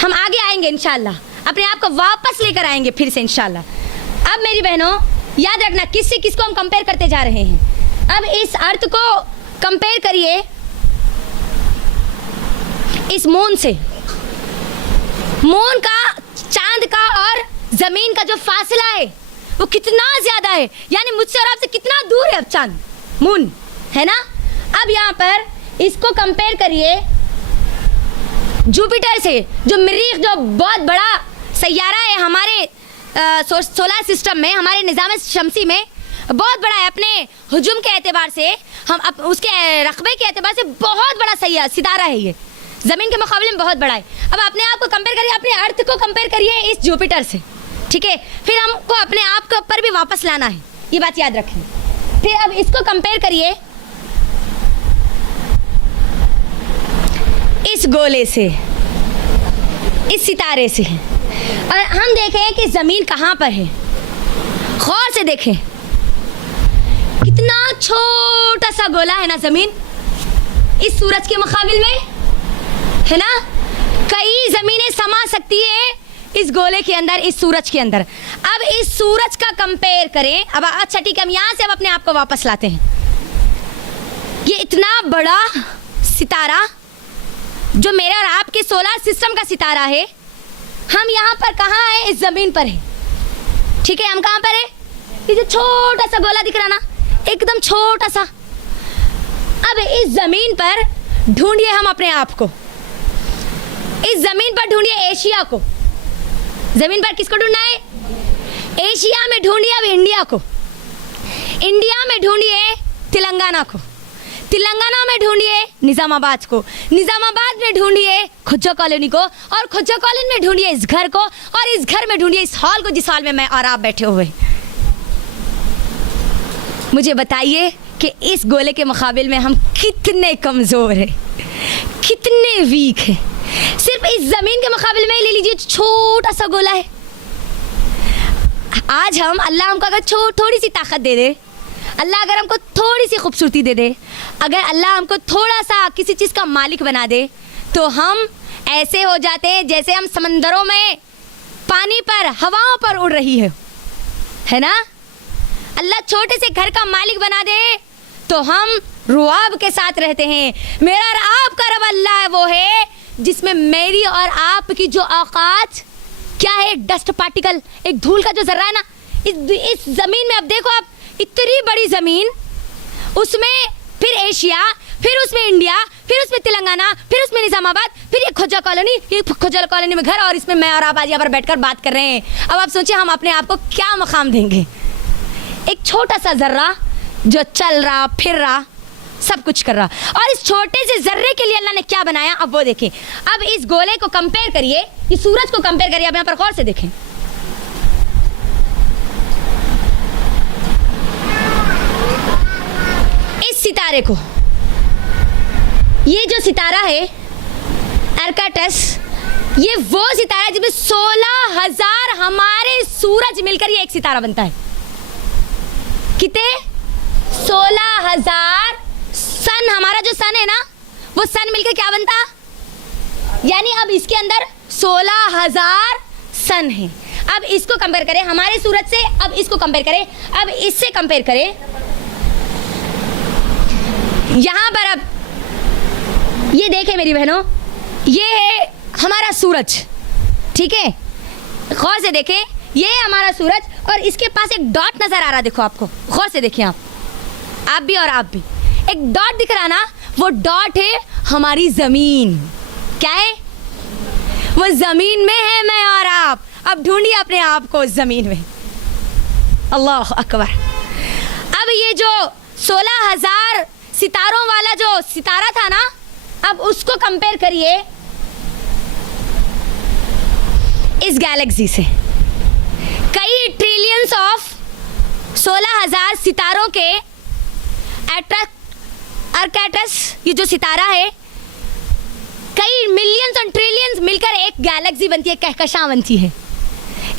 हम आगे आएंगे इंशाल्लाह, अपने आप को वापस लेकर आएंगे फिर से इंशाल्लाह। अब मेरी बहनों याद रखना किससे किसको हम कंपेयर करते जा रहे हैं। अब इस अर्थ को कंपेयर करिए इस मून से। मून का, चांद का और जमीन का जो फासला है वो कितना ज्यादा है, यानी मुझसे और आपसे कितना दूर है अब चांद, मून, है ना। अब यहाँ पर इसको कंपेयर करिए जुपिटर से, जो मरीख, जो बहुत बड़ा सैयारा है हमारे सोलर सिस्टम में, हमारे निज़ाम शमसी में बहुत बड़ा है। अपने हुजूम के एतबार से, हम उसके रकबे के एतबार से बहुत बड़ा सितारा है ये, ज़मीन के मुकाबले में बहुत बड़ा है। अब अपने आप को कंपेयर करिए, अपने अर्थ को कंपेयर करिए इस जुपिटर से, ठीक है। फिर हमको अपने आप के ऊपर भी वापस लाना है, ये बात याद रखें। फिर अब इसको कंपेयर करिए इस गोले से, इस सितारे से, और हम देखें कि ज़मीन कहाँ पर है। गौर से देखें कितना छोटा सा गोला है ना ज़मीन, इस सूरज के मुकाबिल में, है ना। कई ज़मीनें समा सकती है इस गोले के अंदर, इस सूरज के अंदर। अब इस सूरज का कंपेयर करें। अब अच्छा ठीक है, हम यहाँ से अब अपने आप को वापस लाते हैं। ये इतना बड़ा सितारा जो मेरे और आपके सोलर सिस्टम का सितारा है, हम यहाँ पर कहाँ है, इस ज़मीन पर है, ठीक है। हम कहाँ पर है, ये जो छोटा सा गोला दिख रहा ना, एकदम छोटा सा। अब इस ज़मीन पर ढूंढिए हम अपने आप को, इस ज़मीन पर ढूंढिए एशिया को। ज़मीन पर किसको ढूंढना है, एशिया में ढूंढिए अब इंडिया को, इंडिया में ढूंढिए तेलंगाना को, तेलंगाना में ढूंढिए निज़ामाबाद को, निज़ामाबाद में ढूंढिए खुज्जा कॉलोनी को, और खुज्जा कॉलोनी में ढूंढिए इस घर को, और इस घर में ढूंढिए इस हॉल को, जिस हॉल में मैं और आप बैठे हुए। मुझे बताइए कि इस गोले के मुकाबिल में हम कितने कमज़ोर हैं, कितने वीक हैं। सिर्फ इस ज़मीन के मुकाबिले में ले लीजिए, छोटा सा गोला है। आज हम, अल्लाह हमको अगर थोड़ी सी ताकत दे दे, अल्लाह अगर हमको थोड़ी सी खूबसूरती दे दे, अगर अल्लाह हमको थोड़ा सा किसी चीज़ का मालिक बना दे, तो हम ऐसे हो जाते हैं जैसे हम समंदरों में पानी पर, हवाओं पर उड़ रही है ना। अल्लाह छोटे से घर का मालिक बना दे तो हम रुआब के साथ रहते हैं। मेरा और आपका रब अल्लाह है, वो है जिसमें मेरी और आपकी जो औकात क्या है, एक डस्ट पार्टिकल, एक धूल का जो जर्रा है ना, इस ज़मीन में। अब देखो आप, इतनी बड़ी ज़मीन, उसमें फिर एशिया, फिर उसमें इंडिया, फिर उसमें तेलंगाना, फिर उसमें निज़ामाबाद, फिर ये खुज्जा कॉलोनी, ये खुज्जा कॉलोनी में घर, और इसमें मैं और आप आज यहाँ पर बैठकर बात कर रहे हैं। अब आप सोचिए हम अपने आप को क्या मकाम देंगे। एक छोटा सा जर्रा जो चल रहा, फिर रहा, सब कुछ कर रहा, और इस छोटे से जर्रे के लिए अल्लाह ने क्या बनाया, अब वो देखें। अब इस गोले को कंपेयर करिए, इस सूरज को कंपेयर करिए, अब यहाँ पर गौर से देखें। इस सितारे को, ये जो सितारा है अर्काटस, ये वो सितारा है जिसमें 16,000 हमारे सूरज मिलकर ये एक सितारा बनता है। कितने? 16,000 सन, हमारा जो सन है ना, वो सन मिलकर क्या बनता, यानी अब इसके अंदर 16,000 सन है। अब इसको कंपेयर करें हमारे सूरज से, अब इसको कंपेयर करें, अब इससे कंपेयर करें। यहाँ पर अब ये देखें मेरी बहनों, ये है हमारा सूरज, ठीक है। गौर से देखें, ये है हमारा सूरज, और इसके पास एक डॉट नजर आ रहा, देखो आपको, गौर से देखें आप भी और आप भी, एक डॉट दिख रहा ना, वो डॉट है हमारी ज़मीन। क्या है वो? ज़मीन में है मैं और आप। अब ढूंढिए अपने आप को उस ज़मीन में। अल्लाह अकबर। अब ये जो 16,000 सितारों वाला जो सितारा था ना, अब उसको कंपेयर करिए इस गैलेक्सी से। कई ट्रिलियंस ऑफ 16,000 सितारों के अर्काटस, ये जो सितारा है, कई मिलियंस और ट्रिलियंस मिलकर एक गैलेक्सी बनती है, कहकशां बनती है।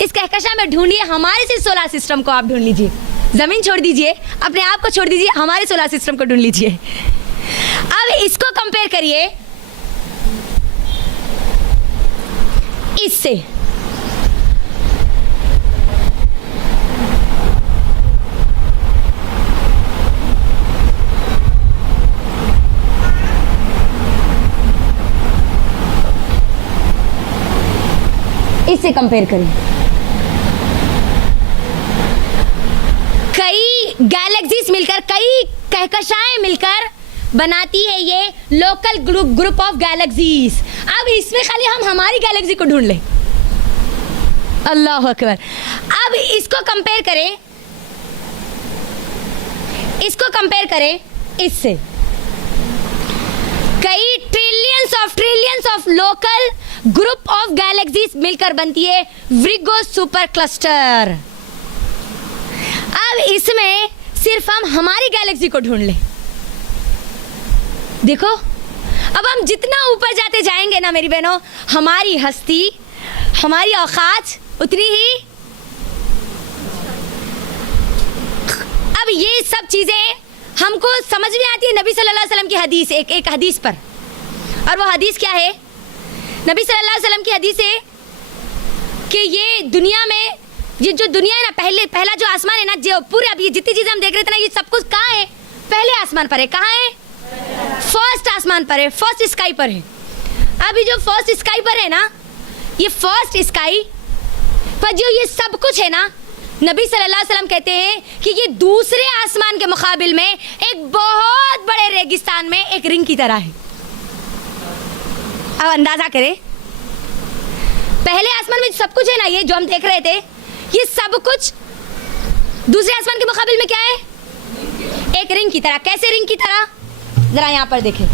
इस कहकशां में ढूंढिए हमारे से सोलर सिस्टम को, आप ढूंढ लीजिए। ज़मीन छोड़ दीजिए, अपने आप को छोड़ दीजिए, हमारे सोलर सिस्टम को ढूंढ लीजिए। अब इसको कंपेयर करिए इससे। इससे कंपेयर करें। कई गैलेक्सीज मिलकर, कई कहकशाएं मिलकर बनाती है ये लोकल ग्रुप ऑफ गैलेक्सीज। अब इसमें खाली हम हमारी गैलेक्सी को ढूंढ लें। अल्लाह अकबर। अब इसको कंपेयर करें, इसको कंपेयर करें इससे। कई trillions of local group of galaxies मिलकर बनती है विर्गो सुपर क्लस्टर। अब इसमें सिर्फ हम हमारी गैलेक्सी को ढूंढ लें। देखो, अब हम जितना ऊपर जाते जाएंगे ना मेरी बहनों, हमारी हस्ती, हमारी औकात उतनी ही। अब ये सब चीजें हमको समझ में आती है नबी सल्लल्लाहु अलैहि वसल्लम की हदीस, एक हदीस पर। और वो हदीस क्या है? नबी सल्लल्लाहु अलैहि वसल्लम की हदीस है कि ये दुनिया में, ये जो दुनिया है ना, पहला जो आसमान है ना, जो पूरे अब ये जितनी चीजें हम देख रहे थे ना, ये सब कुछ कहाँ है? पहले आसमान पर है। कहाँ है? फर्स्ट आसमान पर है, फर्स्ट स्काई पर है। अभी जो फर्स्ट स्काई पर है ना, ये फर्स्ट स्काई पर जो ये सब कुछ है ना, नबी सल्लल्लाहु अलैहि वसल्लम कहते हैं कि ये दूसरे आसमान के मुकाबिल में एक बहुत बड़े रेगिस्तान में एक रिंग की तरह है। अब अंदाजा करें, पहले आसमान में सब कुछ है ना, ये जो हम देख रहे थे, ये सब कुछ दूसरे आसमान के मुकाबिल में क्या है? एक रिंग की तरह। कैसे रिंग की तरह? जरा यहां पर देखें।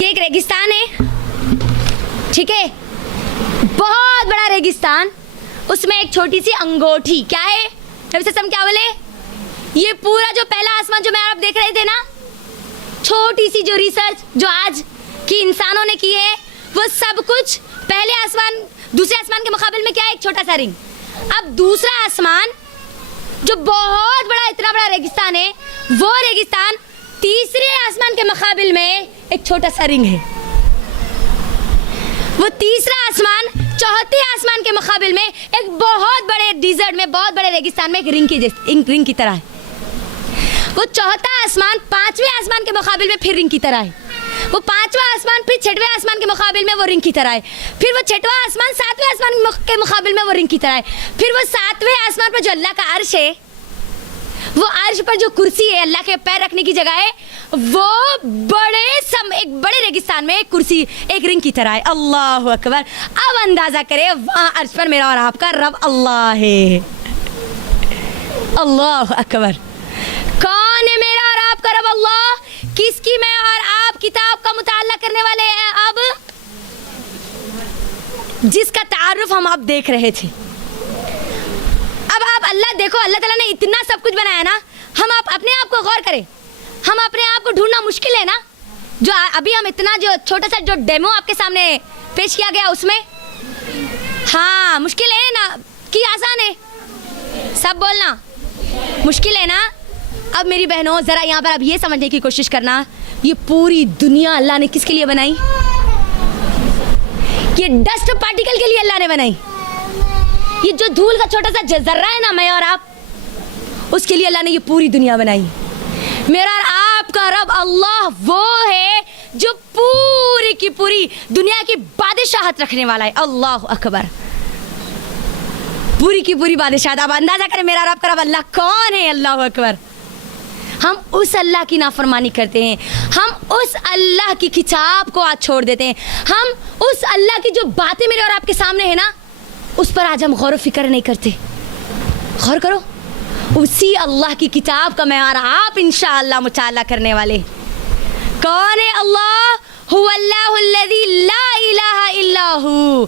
ये एक रेगिस्तान है, ठीक है, बहुत बड़ा रेगिस्तान, उसमें एक छोटी सी अंगूठी। क्या है? नबी सल्लल्लाहु क्या बोले? ये पूरा जो पहला आसमान जो मैं आप देख रहे थे ना, छोटी सी जो रिसर्च जो आज की इंसानों ने की है, वो सब कुछ पहले आसमान दूसरे आसमान के मुकाबले में क्या है? एक छोटा सा रिंग। अब दूसरा आसमान जो बहुत बड़ा, इतना बड़ा रेगिस्तान है, वो रेगिस्तान तीसरे आसमान के मुकाबले में एक छोटा सा रिंग है। वो तीसरा आसमान चौथे आसमान के मुकाबले में एक बहुत बड़े डिजर्ट में, बहुत बड़े रेगिस्तान में एक रिंग की तरह है। वो चौथा आसमान पांचवें आसमान के मुकाबले में फिर रिंग की तरह है। वो पांचवा आसमान फिर छठवें आसमान के मुकाबले में वो रिंग की तरह है। फिर वो छठवां आसमान सातवें आसमान के मुकाबले में वो रिंग की तरह है। फिर वो सातवें आसमान पर जो अल्लाह का अर्श है, वो अर्श पर जो कुर्सी है, अल्लाह के पैर रखने की जगह है, वो एक बड़े रेगिस्तान में एक कुर्सी, एक रिंग की तरह है। अल्लाह अकबर। अब अंदाजा करें, वहाँ अर्श पर मेरा और आपका रब अल्लाह है। अल्लाह अकबर। कौन है मेरा और आपका रब? अल्लाह। किसकी मैं और आप किताब का मुताला करने वाले हैं अब? जिसका तारुफ हम अब देख रहे थे। अब आप अल्लाह देखो, अल्लाह ताला ने इतना सब कुछ बनाया ना, हम आप अपने आप को गौर करें, हम अपने आप को ढूंढना मुश्किल है ना। जो अभी हम इतना जो छोटा सा जो डेमो आपके सामने पेश किया गया उसमें, हाँ मुश्किल है ना कि आसान है? सब बोलना मुश्किल है ना। अब मेरी बहनों, जरा यहाँ पर अब ये समझने की कोशिश करना, ये पूरी दुनिया अल्लाह ने किसके लिए बनाई? ये डस्ट पार्टिकल के लिए अल्लाह ने बनाई। ये जो धूल का छोटा सा जर्रा है ना, मैं और आप, उसके लिए अल्लाह ने ये पूरी दुनिया बनाई। मेरा और आपका रब अल्लाह वो है जो पूरी की पूरी दुनिया की बादशाहत रखने वाला है। अल्लाह अकबर। पूरी की पूरी बादशाहत। अब अंदाजा करें मेरा और आपका रब अल्लाह कौन है। अल्लाह अकबर। हम उस अल्लाह की नाफरमानी करते हैं, हम उस अल्लाह की किताब को आज छोड़ देते हैं, हम उस अल्लाह की जो बातें मेरे और आपके सामने है ना, उस पर आज हम गौर फिक्र नहीं करते। गौर करो, उसी अल्लाह की किताब का मैं और आप इंशाअल्लाह मुताला करने वाले। कौन है अल्लाह? हुवल्लाहुल्लज़ी ला इलाहा इल्ला हु।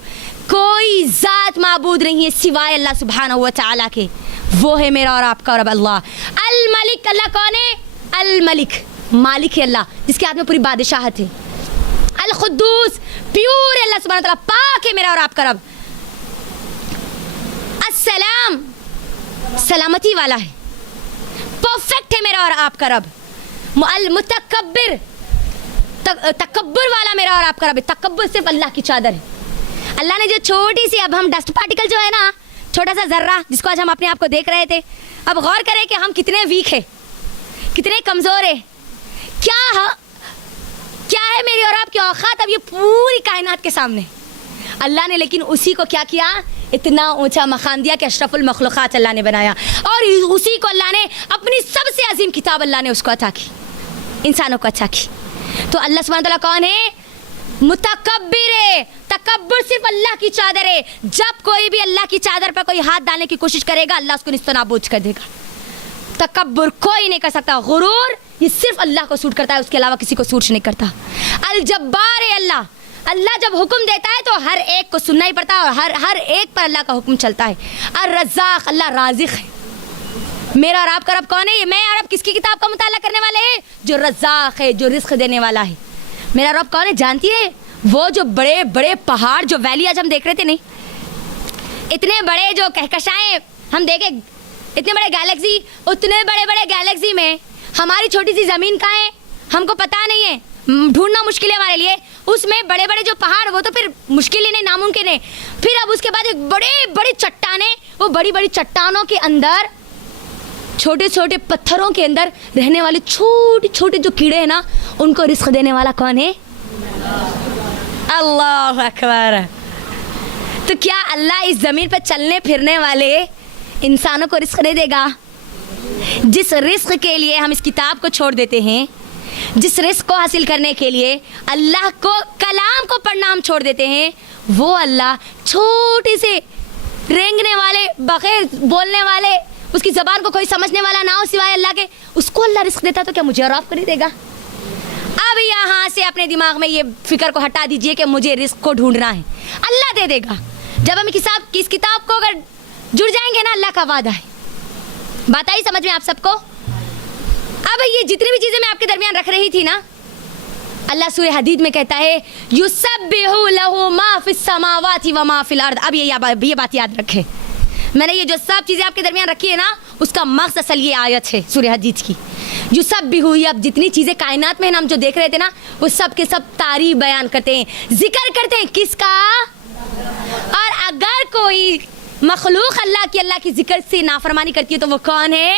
कोई जात माबूद नहीं है सिवाय अल्लाह सुब्हानहू व तआला के। वो है मेरा और आपका रब अल्लाह। अल मलिक। अल्लाह कौन है? अल मलिक, मालिक है अल्लाह, जिसके हाथ में पूरी बादशाहत है। अल खुद्दूस, प्योर है अल्लाह सुब्हानहू व तआला, पाक है मेरा और आपका रब। अस्सलाम, सलामती वाला है, परफेक्ट है मेरा और आपका रब। अल मुतकब्बिर, तकब्बुर वाला मेरा और आपका रब, तकब्बुर सिर्फ अल्लाह की चादर है। अल्लाह ने जो छोटी सी, अब हम डस्ट पार्टिकल जो है ना, छोटा सा जर्रा जिसको आज हम अपने आप को देख रहे थे, अब गौर करें कि हम कितने वीक है, कितने कमज़ोर है, क्या है मेरी और आपकी औकात अब ये पूरी कायनात के सामने। अल्लाह ने लेकिन उसी को क्या किया, इतना ऊंचा मकाम दिया कि अशरफुल मखलूक़ात अल्लाह ने बनाया, और उसी को अल्लाह ने अपनी सबसे अजीम किताब अल्लाह ने उसको अता की, इंसानों को अता की। तो अल्लाह सुब्हानहू तआला कौन है? मुतकब्बिर है। तकब्बुर सिर्फ अल्लाह की चादर है। जब कोई भी अल्लाह की चादर पर कोई हाथ डालने की कोशिश करेगा, अल्लाह उसको निस्तनाबूद कर देगा। तकब्बुर कोई नहीं कर सकता। गुरूर ये सिर्फ अल्लाह को सूट करता है, उसके अलावा किसी को सूट नहीं करता। अल जब्बार है अल्लाह। अल्लाह जब हुक्म देता है तो हर एक को सुनना ही पड़ता है, और हर एक पर अल्लाह का हुक्म चलता है। और रज़्ज़ाक़, अल्लाह राज़िक़ है। मेरा और आपका रब कौन है? ये मैं और आप किसकी किताब का मुताला करने वाले हैं? जो रज़्ज़ाक़ है, जो रिज़्क़ देने वाला है। मेरा रब कौन है जानती है? वो जो बड़े बड़े पहाड़, जो वैली आज हम देख रहे थे, नहीं इतने बड़े जो कहकशाएं हम देखे, इतने बड़े गैलेक्सी, उतने बड़े बड़े गैलेक्सी में हमारी छोटी सी ज़मीन कहाँ है हमको पता नहीं है, ढूंढना मुश्किल है हमारे लिए। उसमें बड़े बड़े जो पहाड़, वो तो फिर मुश्किल ही नहीं, नामुमकिन है। फिर अब उसके बाद एक बड़े बड़ी चट्टानें, वो बड़ी बड़ी चट्टानों के अंदर, छोटे छोटे पत्थरों के अंदर रहने वाले छोटे छोटे जो कीड़े हैं ना, उनको रिस्क देने वाला कौन है? अल्लाह अकबर। तो क्या अल्लाह इस ज़मीन पर चलने फिरने वाले इंसानों को रिस्क नहीं देगा? जिस रिस्क के लिए हम इस किताब को छोड़ देते हैं, जिस रिस्क को हासिल करने के लिए अल्लाह को कलाम को पढ़ना हम छोड़ देते हैं, वो अल्लाह छोटे से रेंगने वाले, बगैर बोलने वाले, उसकी ज़बान को कोई समझने वाला ना हो सिवाय अल्लाह के, उसको अल्लाह रिस्क देता तो क्या मुझे और आपको नहीं देगा? अब यहाँ से अपने दिमाग में ये फिक्र को हटा दीजिए कि मुझे रिस्क को ढूंढना है, अल्लाह दे देगा। जब हम किस किताब को अगर जुड़ जाएंगे ना, अल्लाह का वादा है। बात आई समझ में आप सबको? अब ये जितनी भी चीज़ें मैं आपके दरमियान रख रही थी ना, अल्लाह सूरह हदीद में कहता है युसब्बिहु लहू मा फिस समावाति व मा फिल अर्द। अब ये बात याद रखें, मैंने ये जो सब चीज़ें आपके दरमियान रखी है ना, उसका मकसद असल ये आयत है सूरह हदीद की। युसब्बिहु, ये अब जितनी चीज़ें कायनात में हम जो देख रहे थे ना, वो सब के सब तारीफ बयान करते हैं, जिक्र करते हैं किसका? और अगर कोई मखलूक अल्लाह की जिक्र से नाफरमानी करती है तो वो कौन है?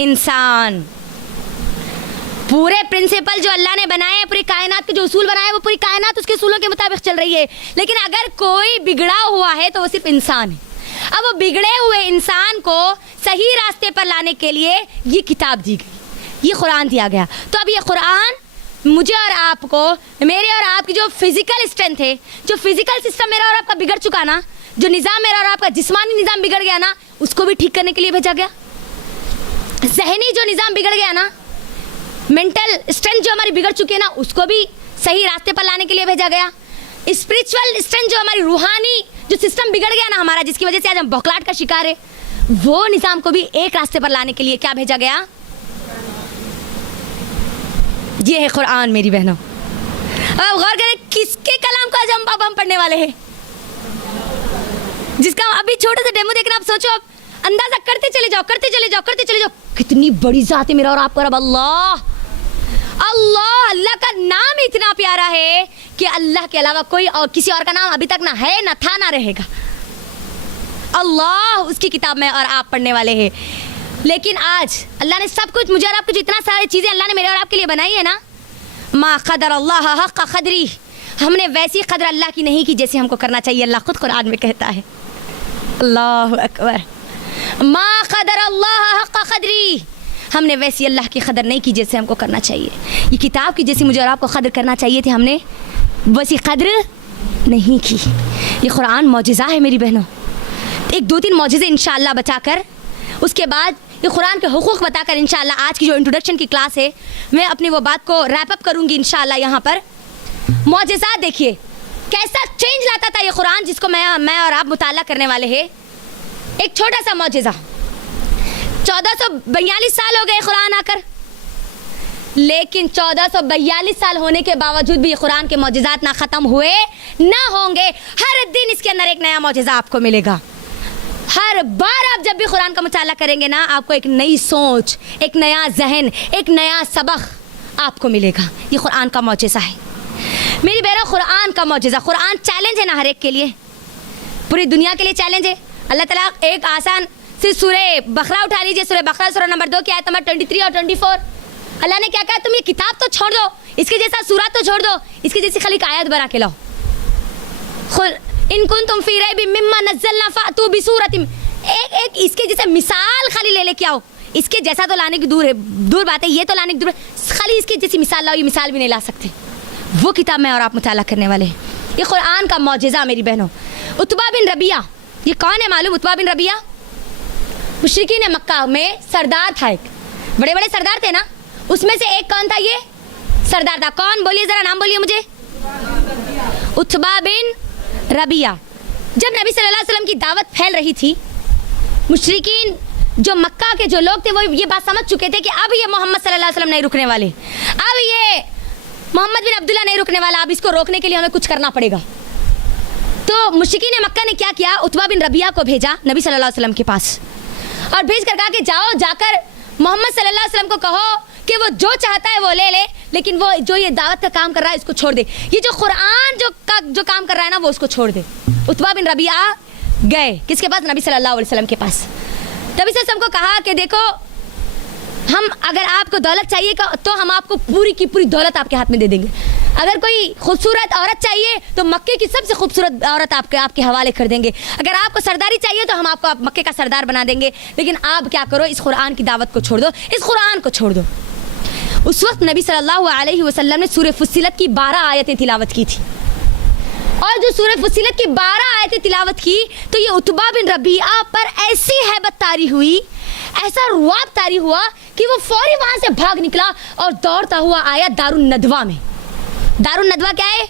इंसान। पूरे प्रिंसिपल जो अल्लाह ने बनाए हैं, पूरी कायनात के जो उसूल बनाए हैं, वो पूरी कायनात उसके उसूलों के मुताबिक चल रही है। लेकिन अगर कोई बिगड़ा हुआ है तो वो सिर्फ इंसान है। अब वो बिगड़े हुए इंसान को सही रास्ते पर लाने के लिए ये किताब दी गई, ये कुरान दिया गया। तो अब ये कुरान मुझे और आपको, मेरे और आपकी जो फिजिकल स्ट्रेंथ है, जो फिजिकल सिस्टम मेरा और आपका बिगड़ चुका ना, जो निज़ाम मेरा और आपका जिस्मानी निज़ाम बिगड़ गया ना, उसको भी ठीक करने के लिए भेजा गया। ज़हनी जो निज़ाम बिगड़ गया ना, मेंटल स्ट्रेंथ जो हमारी बिगड़ चुकी है ना, उसको भी सही रास्ते पर लाने के लिए भेजा गया। स्पिरिचुअल स्ट्रेंथ जो हमारी रूहानी जो सिस्टम बिगड़ गया ना हमारा, जिसकी वजह से आज हम बौखलाहट का शिकार है, वो निज़ाम को भी एक रास्ते पर लाने के लिए क्या भेजा गया? ये है कुरान मेरी बहनों। अब गौर करें किसके कलाम को आज हम पढ़ने वाले हैं, जिसका अभी छोटा सा डेमो देखना। आप सोचो, आप अंदाजा करते चले जाओ, करते चले जाओ, करते चले जाओ, कितनी बड़ी जात है मेरा और आपका रब। अल्लाह अल्लाह, अल्लाह का नाम इतना प्यारा है कि अल्लाह के अलावा कोई और किसी और का नाम अभी तक ना है, ना था, ना रहेगा। अल्लाह, उसकी किताब में और आप पढ़ने वाले हैं। लेकिन आज अल्लाह ने सब कुछ, मुझे और आपको जितना सारी चीज़ें अल्लाह ने मेरे और आपके लिए बनाई है ना, मा क़दर अल्लाह हक़ क़दरी, हमने वैसी कदर अल्लाह की नहीं की जैसे हमको करना चाहिए। अल्लाह खुद कुरान में कहता है, अल्लाह अकबर, मा क़दर अल्लाह हक़ क़दरी, हमने वैसी अल्लाह की कदर नहीं की जैसे हमको करना चाहिए। ये किताब की जैसी मुझे और आपको कदर करना चाहिए थी, हमने वैसी कदर नहीं की। ये कुरान मौजिज़ा है मेरी बहनों। एक दो तीन मौजिज़े इंशाअल्लाह बताकर, उसके बाद ये कुरान के हुकूक बताकर इंशाअल्लाह आज की जो इंट्रोडक्शन की क्लास है, मैं अपनी वो बात को रैप अप करूँगी इंशाअल्लाह। यहाँ पर मौजिज़ा देखिए कैसा चेंज लाता था ये कुरान, जिसको मैं और आप मुताला करने वाले हैं। एक छोटा सा मौजिज़ा, 1442 साल हो गए कुरान आकर, लेकिन 1442 साल होने के बावजूद भी ये कुरान के मौजिज़ात ना ख़त्म हुए ना होंगे। हर दिन इसके अंदर एक नया मौजिज़ा आपको मिलेगा। हर बार आप जब भी कुरान का मुताला करेंगे ना, आपको एक नई सोच, एक नया जहन, एक नया सबक आपको मिलेगा। ये कुरान का मौजिज़ा है मेरी बहनों, कुरान का मौजिज़ा। कुरान चैलेंज है ना हर एक के लिए, पूरी दुनिया के लिए चैलेंज है। अल्लाह ताला एक आसान से सूरह बकरा उठा लीजिए, सूरह बकरा सूरह नंबर 2 की आयत नंबर 23 और 24। अल्लाह ने क्या कहा, तुम ये किताब तो छोड़ दो, इसके जैसा सूरत तो छोड़ दो, इसकी जैसी खाली एक आयत बना के लाओ। इन कुंतुम फी रैबिम मिम्मा नज़्ज़लना फ़अतू बिसूरतिम, एक इसके जैसे मिसाल खाली ले लेके आओ। इसके जैसा तो लाने की दूर बात है, ये तो लाने की दूर, खाली इसकी जैसी मिसाल लाओ, ये मिसाल भी नहीं ला सकते। वो किताब में और आप मुताला करने वाले हैं। ये कुरान का मौजिज़ा मेरी बहनों। उतबा बिन रबिया, ये कौन है मालूम? उतबा बिन रबिया मुशरिकीन मक्का में सरदार था, एक बड़े बड़े सरदार थे ना, उसमें से एक कौन था? ये सरदार था। कौन? बोलिए ज़रा, नाम बोलिए मुझे। उतबा बिन रबिया। जब नबी सल्लल्लाहु अलैहि वसल्लम की दावत फैल रही थी, मुशरिकीन जो मक्का के जो लोग थे वो ये बात समझ चुके थे कि अब ये मोहम्मद सल्लल्लाहु अलैहि वसल्लम नहीं रुकने वाले, अब ये मोहम्मद बिन अब्दुल्ला नहीं रुकने वाला, अब इसको रोकने के लिए हमें कुछ करना पड़ेगा। तो मुशरिकीन मक्का ने क्या किया, उतबा बिन रबिया को भेजा नबी सल्लल्लाहु अलैहि वसल्लम के पास, और भेज कर कहा कि जाओ, जाकर मोहम्मद सल्लल्लाहु अलैहि वसल्लम को कहो कि वो जो चाहता है वो ले ले, लेकिन वो जो ये दावत का काम कर रहा है इसको छोड़ दे, ये जो कुरान जो काम कर रहा है ना वो उसको छोड़ दे। उतबा बिन रबिया गए किसके पास? नबी सल्लल्लाहु अलैहि वसल्लम के पास। नबी सल्लल्लाहु अलैहि वसल्लम को कहा कि देखो, हम अगर आपको दौलत चाहिए तो हम आपको पूरी की पूरी दौलत आपके हाथ में दे देंगे। अगर कोई खूबसूरत औरत चाहिए तो मक्के की सबसे खूबसूरत औरत आपके हवाले कर देंगे। अगर आपको सरदारी चाहिए तो हम आपको मक्के का सरदार बना देंगे, लेकिन आप क्या करो, इस कुरान की दावत को छोड़ दो, इस कुरान को छोड़ दो। उस वक्त नबी सल्लल्लाहु अलैहि वसल्लम ने सूरह फुस्सिलत की 12 आयतें तिलावत की थी, और जो सूरह फुस्सिलत की 12 आयतें तिलावत की तो ये उतबा बिन रबिया पर ऐसी हैबत तारी हुई, ऐसा रुआब तारी हुआ कि वो फौरी वहां से भाग निकला और दौड़ता हुआ आया दारुन नदवा में। दारुन नदवा क्या है?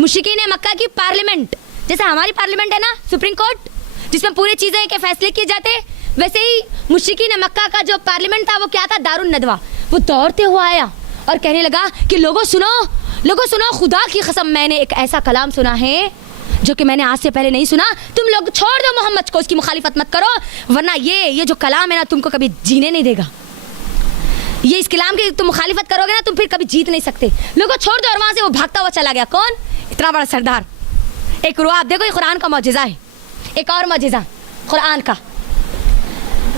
मुशरिकीन मक्का की पार्लियामेंट, जैसे हमारी पार्लियामेंट है ना, सुप्रीम कोर्ट, जिसमें पूरी चीज़ें के फैसले किए जाते, वैसे ही मुशरिकीन मक्का का जो पार्लियामेंट था वो क्या था? दारुन नदवा। वो दौड़ते हुआ आया और कहने लगा कि लोगों सुनो, खुदा की कसम मैंने एक ऐसा कलाम सुना है जो कि मैंने आज से पहले नहीं सुना। तुम लोग छोड़ दो मोहम्मद को, उसकी मुखालिफत मत करो, वरना ये जो कलाम है ना तुमको कभी जीने नहीं देगा। ये इस कलाम की तुम मुखालिफत करोगे ना तुम फिर कभी जीत नहीं सकते। लोगों छोड़ दो। और वहां से वो भागता हुआ चला गया। कौन? इतना बड़ा सरदार। एक रुआब। देखो ये कुरान का मौजिज़ा है। एक और मौजिज़ा कुरान का।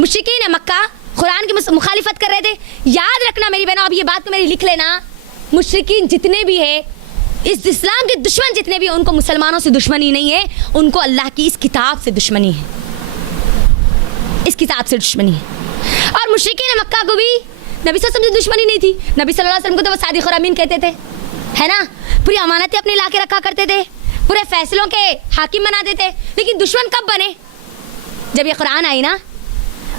मुशरिकीन मक्का कुरान की मुखालिफत कर रहे थे। याद रखना मेरी बहनों, अब ये बात तो मेरी लिख लेना, मुशरिकीन जितने भी है, इस इस्लाम के दुश्मन जितने भी हैं, उनको मुसलमानों से दुश्मनी नहीं है, उनको अल्लाह की इस किताब से दुश्मनी है, इस किताब से दुश्मनी है। और मुशरिकीन मक्का को भी नबी सल्लल्लाहु अलैहि वसल्लम से दुश्मनी नहीं थी। नबी सल्लल्लाहु अलैहि वसल्लम को तो वो सादिक और अमीन कहते थे, है ना, पूरी अमानतें अपने ला के रखा करते थे, पूरे फैसलों के हाकिम बना देते। लेकिन दुश्मन कब बने? जब ये कुरान आई ना।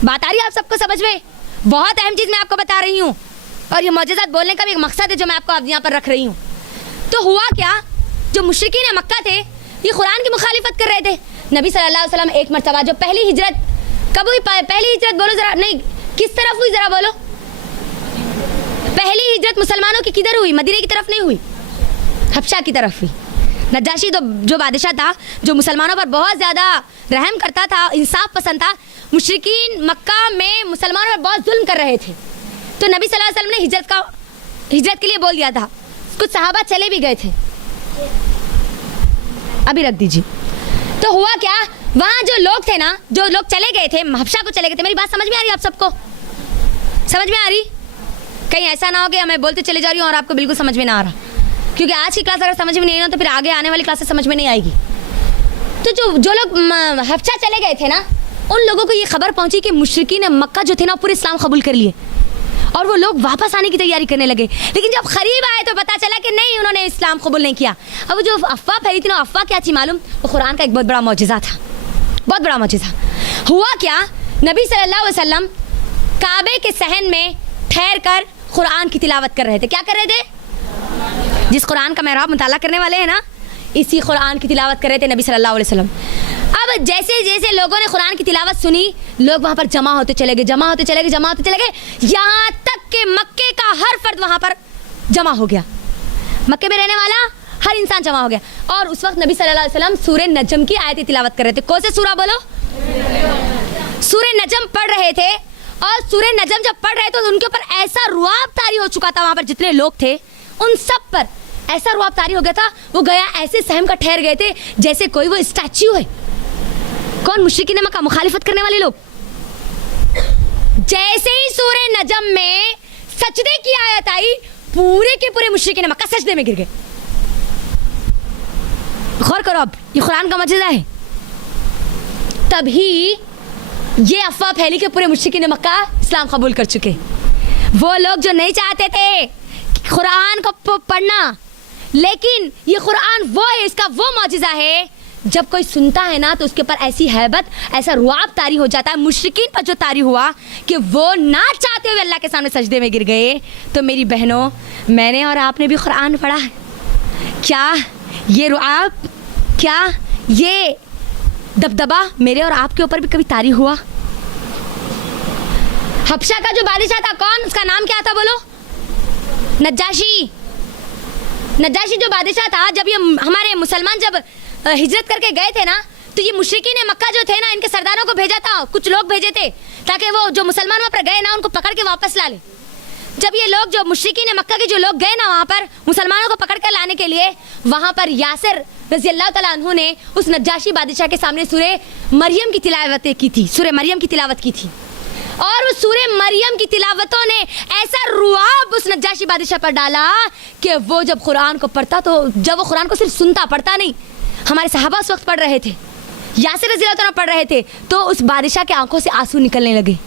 बात आ रही है आप सबको समझ में? बहुत अहम चीज़ मैं आपको बता रही हूँ, और ये मौजिज़ात बोलने का भी एक मकसद है जो मैं आपको यहाँ पर रख रही हूँ। तो हुआ क्या, जो मुशरिकीन मक्का थे ये कुरान की मुखालिफत कर रहे थे। नबी सल्लल्लाहु अलैहि वसल्लम एक मरतबा जो पहली हिजरत कब हुई? पहली हिजरत बोलो ज़रा, नहीं किस तरफ हुई ज़रा बोलो। पहली हिजरत मुसलमानों की किधर हुई? मदीने की तरफ नहीं हुई, हबशा की तरफ हुई। नजाशी जो बादशाह था, जो मुसलमानों पर बहुत ज़्यादा रहम करता था, इंसाफ पसंद था, मुशरिकीन मक्का में मुसलमानों पर बहुत जुल्म कर रहे थे। तो नबी सल्लल्लाहु अलैहि वसल्लम ने हिजरत के लिए बोल दिया था। कुछ सहाबा चले भी गए थे, अभी रख दीजिए। तो हुआ क्या, वहाँ जो लोग थे ना, जो लोग चले गए थे, हबशा को चले गए थे। मेरी बात समझ में आ रही है आप सबको? समझ में आ रही? कहीं ऐसा ना हो कि मैं बोलते चले जा रही हूँ और आपको बिल्कुल समझ में ना आ रहा, क्योंकि आज की क्लास अगर समझ में नहीं आई ना तो फिर आगे आने वाली क्लासेस समझ में नहीं आएगी। तो जो लोग हबशा चले गए थे ना, उन लोगों को ये खबर पहुंची कि मुशरिकीन मक्का जो थे ना पूरे इस्लाम कबूल कर लिए, और वो लोग वापस आने की तैयारी करने लगे। लेकिन जब करीब आए तो पता चला कि नहीं, उन्होंने इस्लाम कबूल नहीं किया। अब जो अफवाह फैली थी ना, अफवाह क्या थी मालूम? वो कुरान का एक बहुत बड़ा मौजिज़ा था, बहुत बड़ा मौजिज़ा। हुआ क्या, नबी सल्लल्लाहु अलैहि वसल्लम काबे के सहन में ठहर कर कुरान की तिलावत कर रहे थे। क्या कर रहे थे? जिस कुरान का मेहराब मुताला करने वाले हैं ना, इसी कुरान की तिलावत कर रहे थे नबी सल्लल्लाहु अलैहि वसल्लम। अब जैसे जैसे लोगों ने कुरान की तिलावत सुनी, लोग वहाँ पर जमा होते चले गए, यहाँ तक कि मक्के का हर फर्द वहाँ पर जमा हो गया। मक्के में रहने वाला हर इंसान जमा हो गया। और उस वक्त नबी सल्लल्लाहु अलैहि वसल्लम सूरह नजम की आयत तिलावत कर रहे थे। कौन से सूरा बोलो? सूरह नजम पढ़ रहे थे। और सूरह नजम जब पढ़ रहे थे तो उनके ऊपर ऐसा रुआब तारी हो चुका था, वहां पर जितने लोग थे उन सब पर ऐसा रुआब तारी हो गया था, वो गया ऐसे सहम का ठहर गए थे जैसे कोई वो स्टैच्यू है। कौन? मुशरिकीन मक्का, मुखालिफत करने वाले लोग। जैसे ही सूरह नजम में सजदे की आयत आई, पूरे के पूरे मुशरिकीन मक्का सजदे में गिर गए। गौर करो, अब ये कुरान का मौजूदा है। तभी ये अफवाह फैली कि पूरे मुशरिकीन मक्का इस्लाम कबूल कर चुके। वो लोग जो नहीं चाहते थे कुरान को पढ़ना, लेकिन ये कुरान वो है, इसका वो मौजूदा है, जब कोई सुनता है ना तो उसके ऊपर ऐसी हैबत, ऐसा रुआब तारी हो जाता है। मुशरिकीन पर जो तारी हुआ कि वो ना चाहते हुए अल्लाह के सामने सजदे में गिर गए। तो मेरी बहनों, मैंने और आपने भी कुरान पढ़ा है, क्या ये रुआब, क्या ये दबदबा मेरे और आपके ऊपर भी कभी तारी हुआ? हबशा का जो बादशाह था, कौन? उसका नाम क्या था बोलो? नज्जाशी। नज्जाशी जो बादशाह था, जब ये हमारे मुसलमान जब हिजरत करके गए थे ना, तो ये मुशरिकीन मक्का जो थे ना, इनके सरदारों को भेजा था, कुछ लोग भेजे थे ताकि वो जो मुसलमान वहाँ पर गए ना उनको पकड़ के वापस ला ले। जब ये लोग जो मुशरिकीन मक्का के जो लोग गए ना वहाँ पर मुसलमानों को पकड़ कर लाने के लिए, वहाँ पर यासिर रज़ी अल्लाह तआला अन्हु ने उस नज्जाशी बादशाह के सामने सूरह मरियम की तिलावत की थी, सूरह मरियम की तिलावत की थी। और उस सूरह मरियम की तिलावतों ने ऐसा रुआब उस नज्जाशी बादशाह पर डाला कि वो जब कुरान को पढ़ता, तो जब वो कुरान को सिर्फ सुनता पढ़ता नहीं, हमारे सहाबा उस वक्त पढ़ रहे थे, यासिर रज़ी अल्लाह तआला पढ़ रहे थे, तो उस बादशाह के आंखों से आंसू निकलने लगे।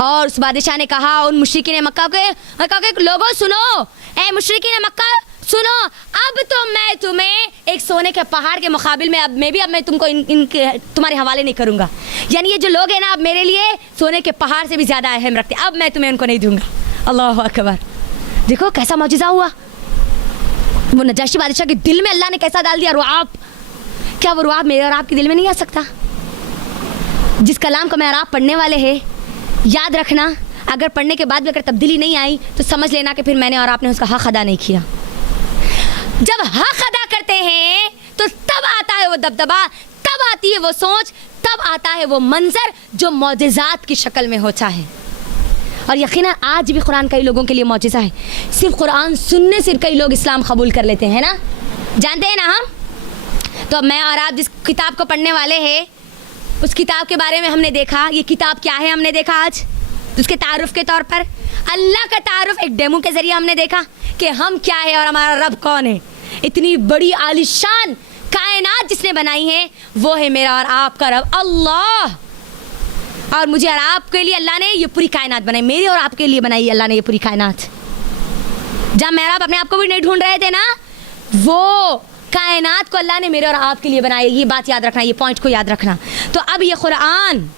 और उस बादशाह ने कहा उन मुशरिकीन मक्का के लोगों, सुनो, ए मुशरिकीन मक्का सुनो, अब तो मैं तुम्हें एक सोने के पहाड़ के मुकाबिल में मैं तुमको इनके तुम्हारे हवाले नहीं करूँगा। यानी ये जो लोग हैं ना, अब मेरे लिए सोने के पहाड़ से भी ज़्यादा अहम रखते, अब मैं तुम्हें उनको नहीं दूंगा। अल्लाह अकबर। देखो कैसा मौजिज़ा हुआ। वो नजाशी बादशाह के दिल में अल्लाह ने कैसा डाल दिया रुआब। क्या वो रुआब मेरे और आपके दिल में नहीं आ सकता? जिस कलाम को मैं और आप पढ़ने वाले हैं, याद रखना, अगर पढ़ने के बाद भी अगर तब्दीली नहीं आई तो समझ लेना कि फिर मैंने और आपने उसका हक अदा नहीं किया। जब हक अदा करते हैं तो तब आता है वो दबदबा, तब आती है वो सोच, तब आता है वो मंजर जो मौजिज़ात की शक्ल में होता है। और यकीनन आज भी कुरान कई लोगों के लिए मौजिज़ा है। सिर्फ कुरान सुनने से कई लोग इस्लाम कबूल कर लेते हैं ना, जानते हैं ना हम। तो मैं और आप जिस किताब को पढ़ने वाले हैं, उस किताब के बारे में हमने देखा, ये किताब क्या है हमने देखा आज, उसके तारुफ के तौर पर अल्लाह का तारुफ एक डेमो के ज़रिए हमने देखा कि हम क्या है और हमारा रब कौन है। इतनी बड़ी आलिशान कायनात जिसने बनाई है वो है मेरा और आपका रब अल्लाह। और मुझे और आपके लिए अल्लाह ने ये पूरी कायनात बनाई, मेरे और आपके लिए बनाई अल्लाह ने ये पूरी कायनात। जब मेरा आप अपने आप को भी नहीं ढूंढ रहे थे ना, वो कायनात को अल्लाह ने मेरे और आपके लिए बनाई। ये बात याद रखना, ये पॉइंट को याद रखना। तो अब ये कुरान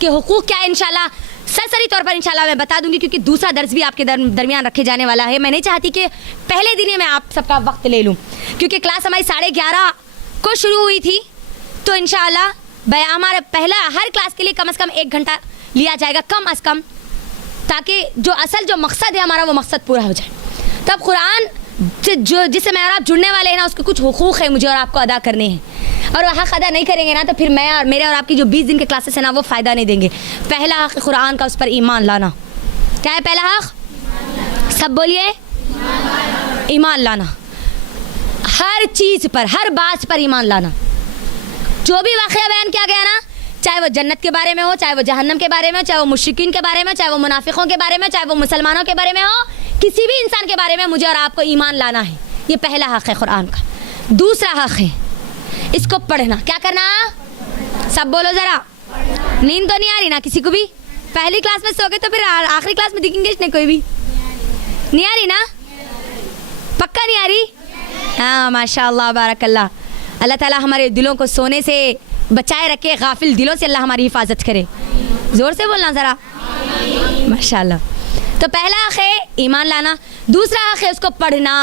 के हुकूक क्या है इंशाल्लाह सरसरी तौर पर इंशाल्लाह मैं बता दूंगी, क्योंकि दूसरा दर्स भी आपके दरमियान रखे जाने वाला है। मैं नहीं चाहती कि पहले दिन ही मैं आप सबका वक्त ले लूँ, क्योंकि क्लास हमारी 11:30 को शुरू हुई थी। तो इंशाल्लाह हमारा पहला हर क्लास के लिए कम से कम 1 घंटा लिया जाएगा, कम अज़ कम, ताकि जो असल जो मकसद है हमारा वो मकसद पूरा हो जाए। तब कुरान से जो जिससे मैं और आप जुड़ने वाले हैं ना, उसके कुछ हुकूक़ है मुझे और आपको अदा करने हैं, और वह हक़ अदा नहीं करेंगे ना तो फिर मैं और मेरे और आपकी जो 20 दिन के क्लासेस हैं ना वो फ़ायदा नहीं देंगे। पहला हक़ कुरान का, उस पर ईमान लाना। क्या है पहला हक़? सब बोलिए, ईमान लाना। हर चीज़ पर, हर बात पर ईमान लाना। जो भी वाक़या बयान किया गया ना, चाहे वो जन्नत के बारे में हो, चाहे वो जहन्नम के बारे में हो, चाहे वो मुश्रिकीन के बारे में, चाहे वो मुनाफिकों के बारे में, चाहे वो मुसलमानों के बारे में हो, किसी भी इंसान के बारे में मुझे और आपको ईमान लाना है। ये पहला हक़ है कुरान का। दूसरा हक़ है इसको पढ़ना। क्या करना? सब बोलो ज़रा। नींद तो नहीं आ रही ना किसी को भी? पहली क्लास में सो गए तो फिर आखिरी क्लास में दिखेंगे इसने कोई भी? नहीं आ रही ना? पक्का नहीं आ रही? हाँ माशाअल्लाह बारकल्लाह। अल्लाह ताला हमारे दिलों को सोने से बचाए रखे, गाफिल दिलों से अल्लाह हमारी हिफाजत करे। ज़ोर से बोलना ज़रा, माशाअल्लाह। तो पहला हक़ है ईमान लाना। दूसरा हक़ है उसको पढ़ना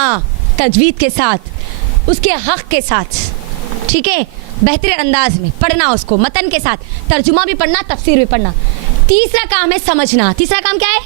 तजवीद के साथ, उसके हक़ के साथ, ठीक है, बेहतरीन अंदाज में पढ़ना उसको, मतन के साथ, तर्जुमा भी पढ़ना, तफसीर भी पढ़ना। तीसरा काम है समझना। तीसरा काम क्या है?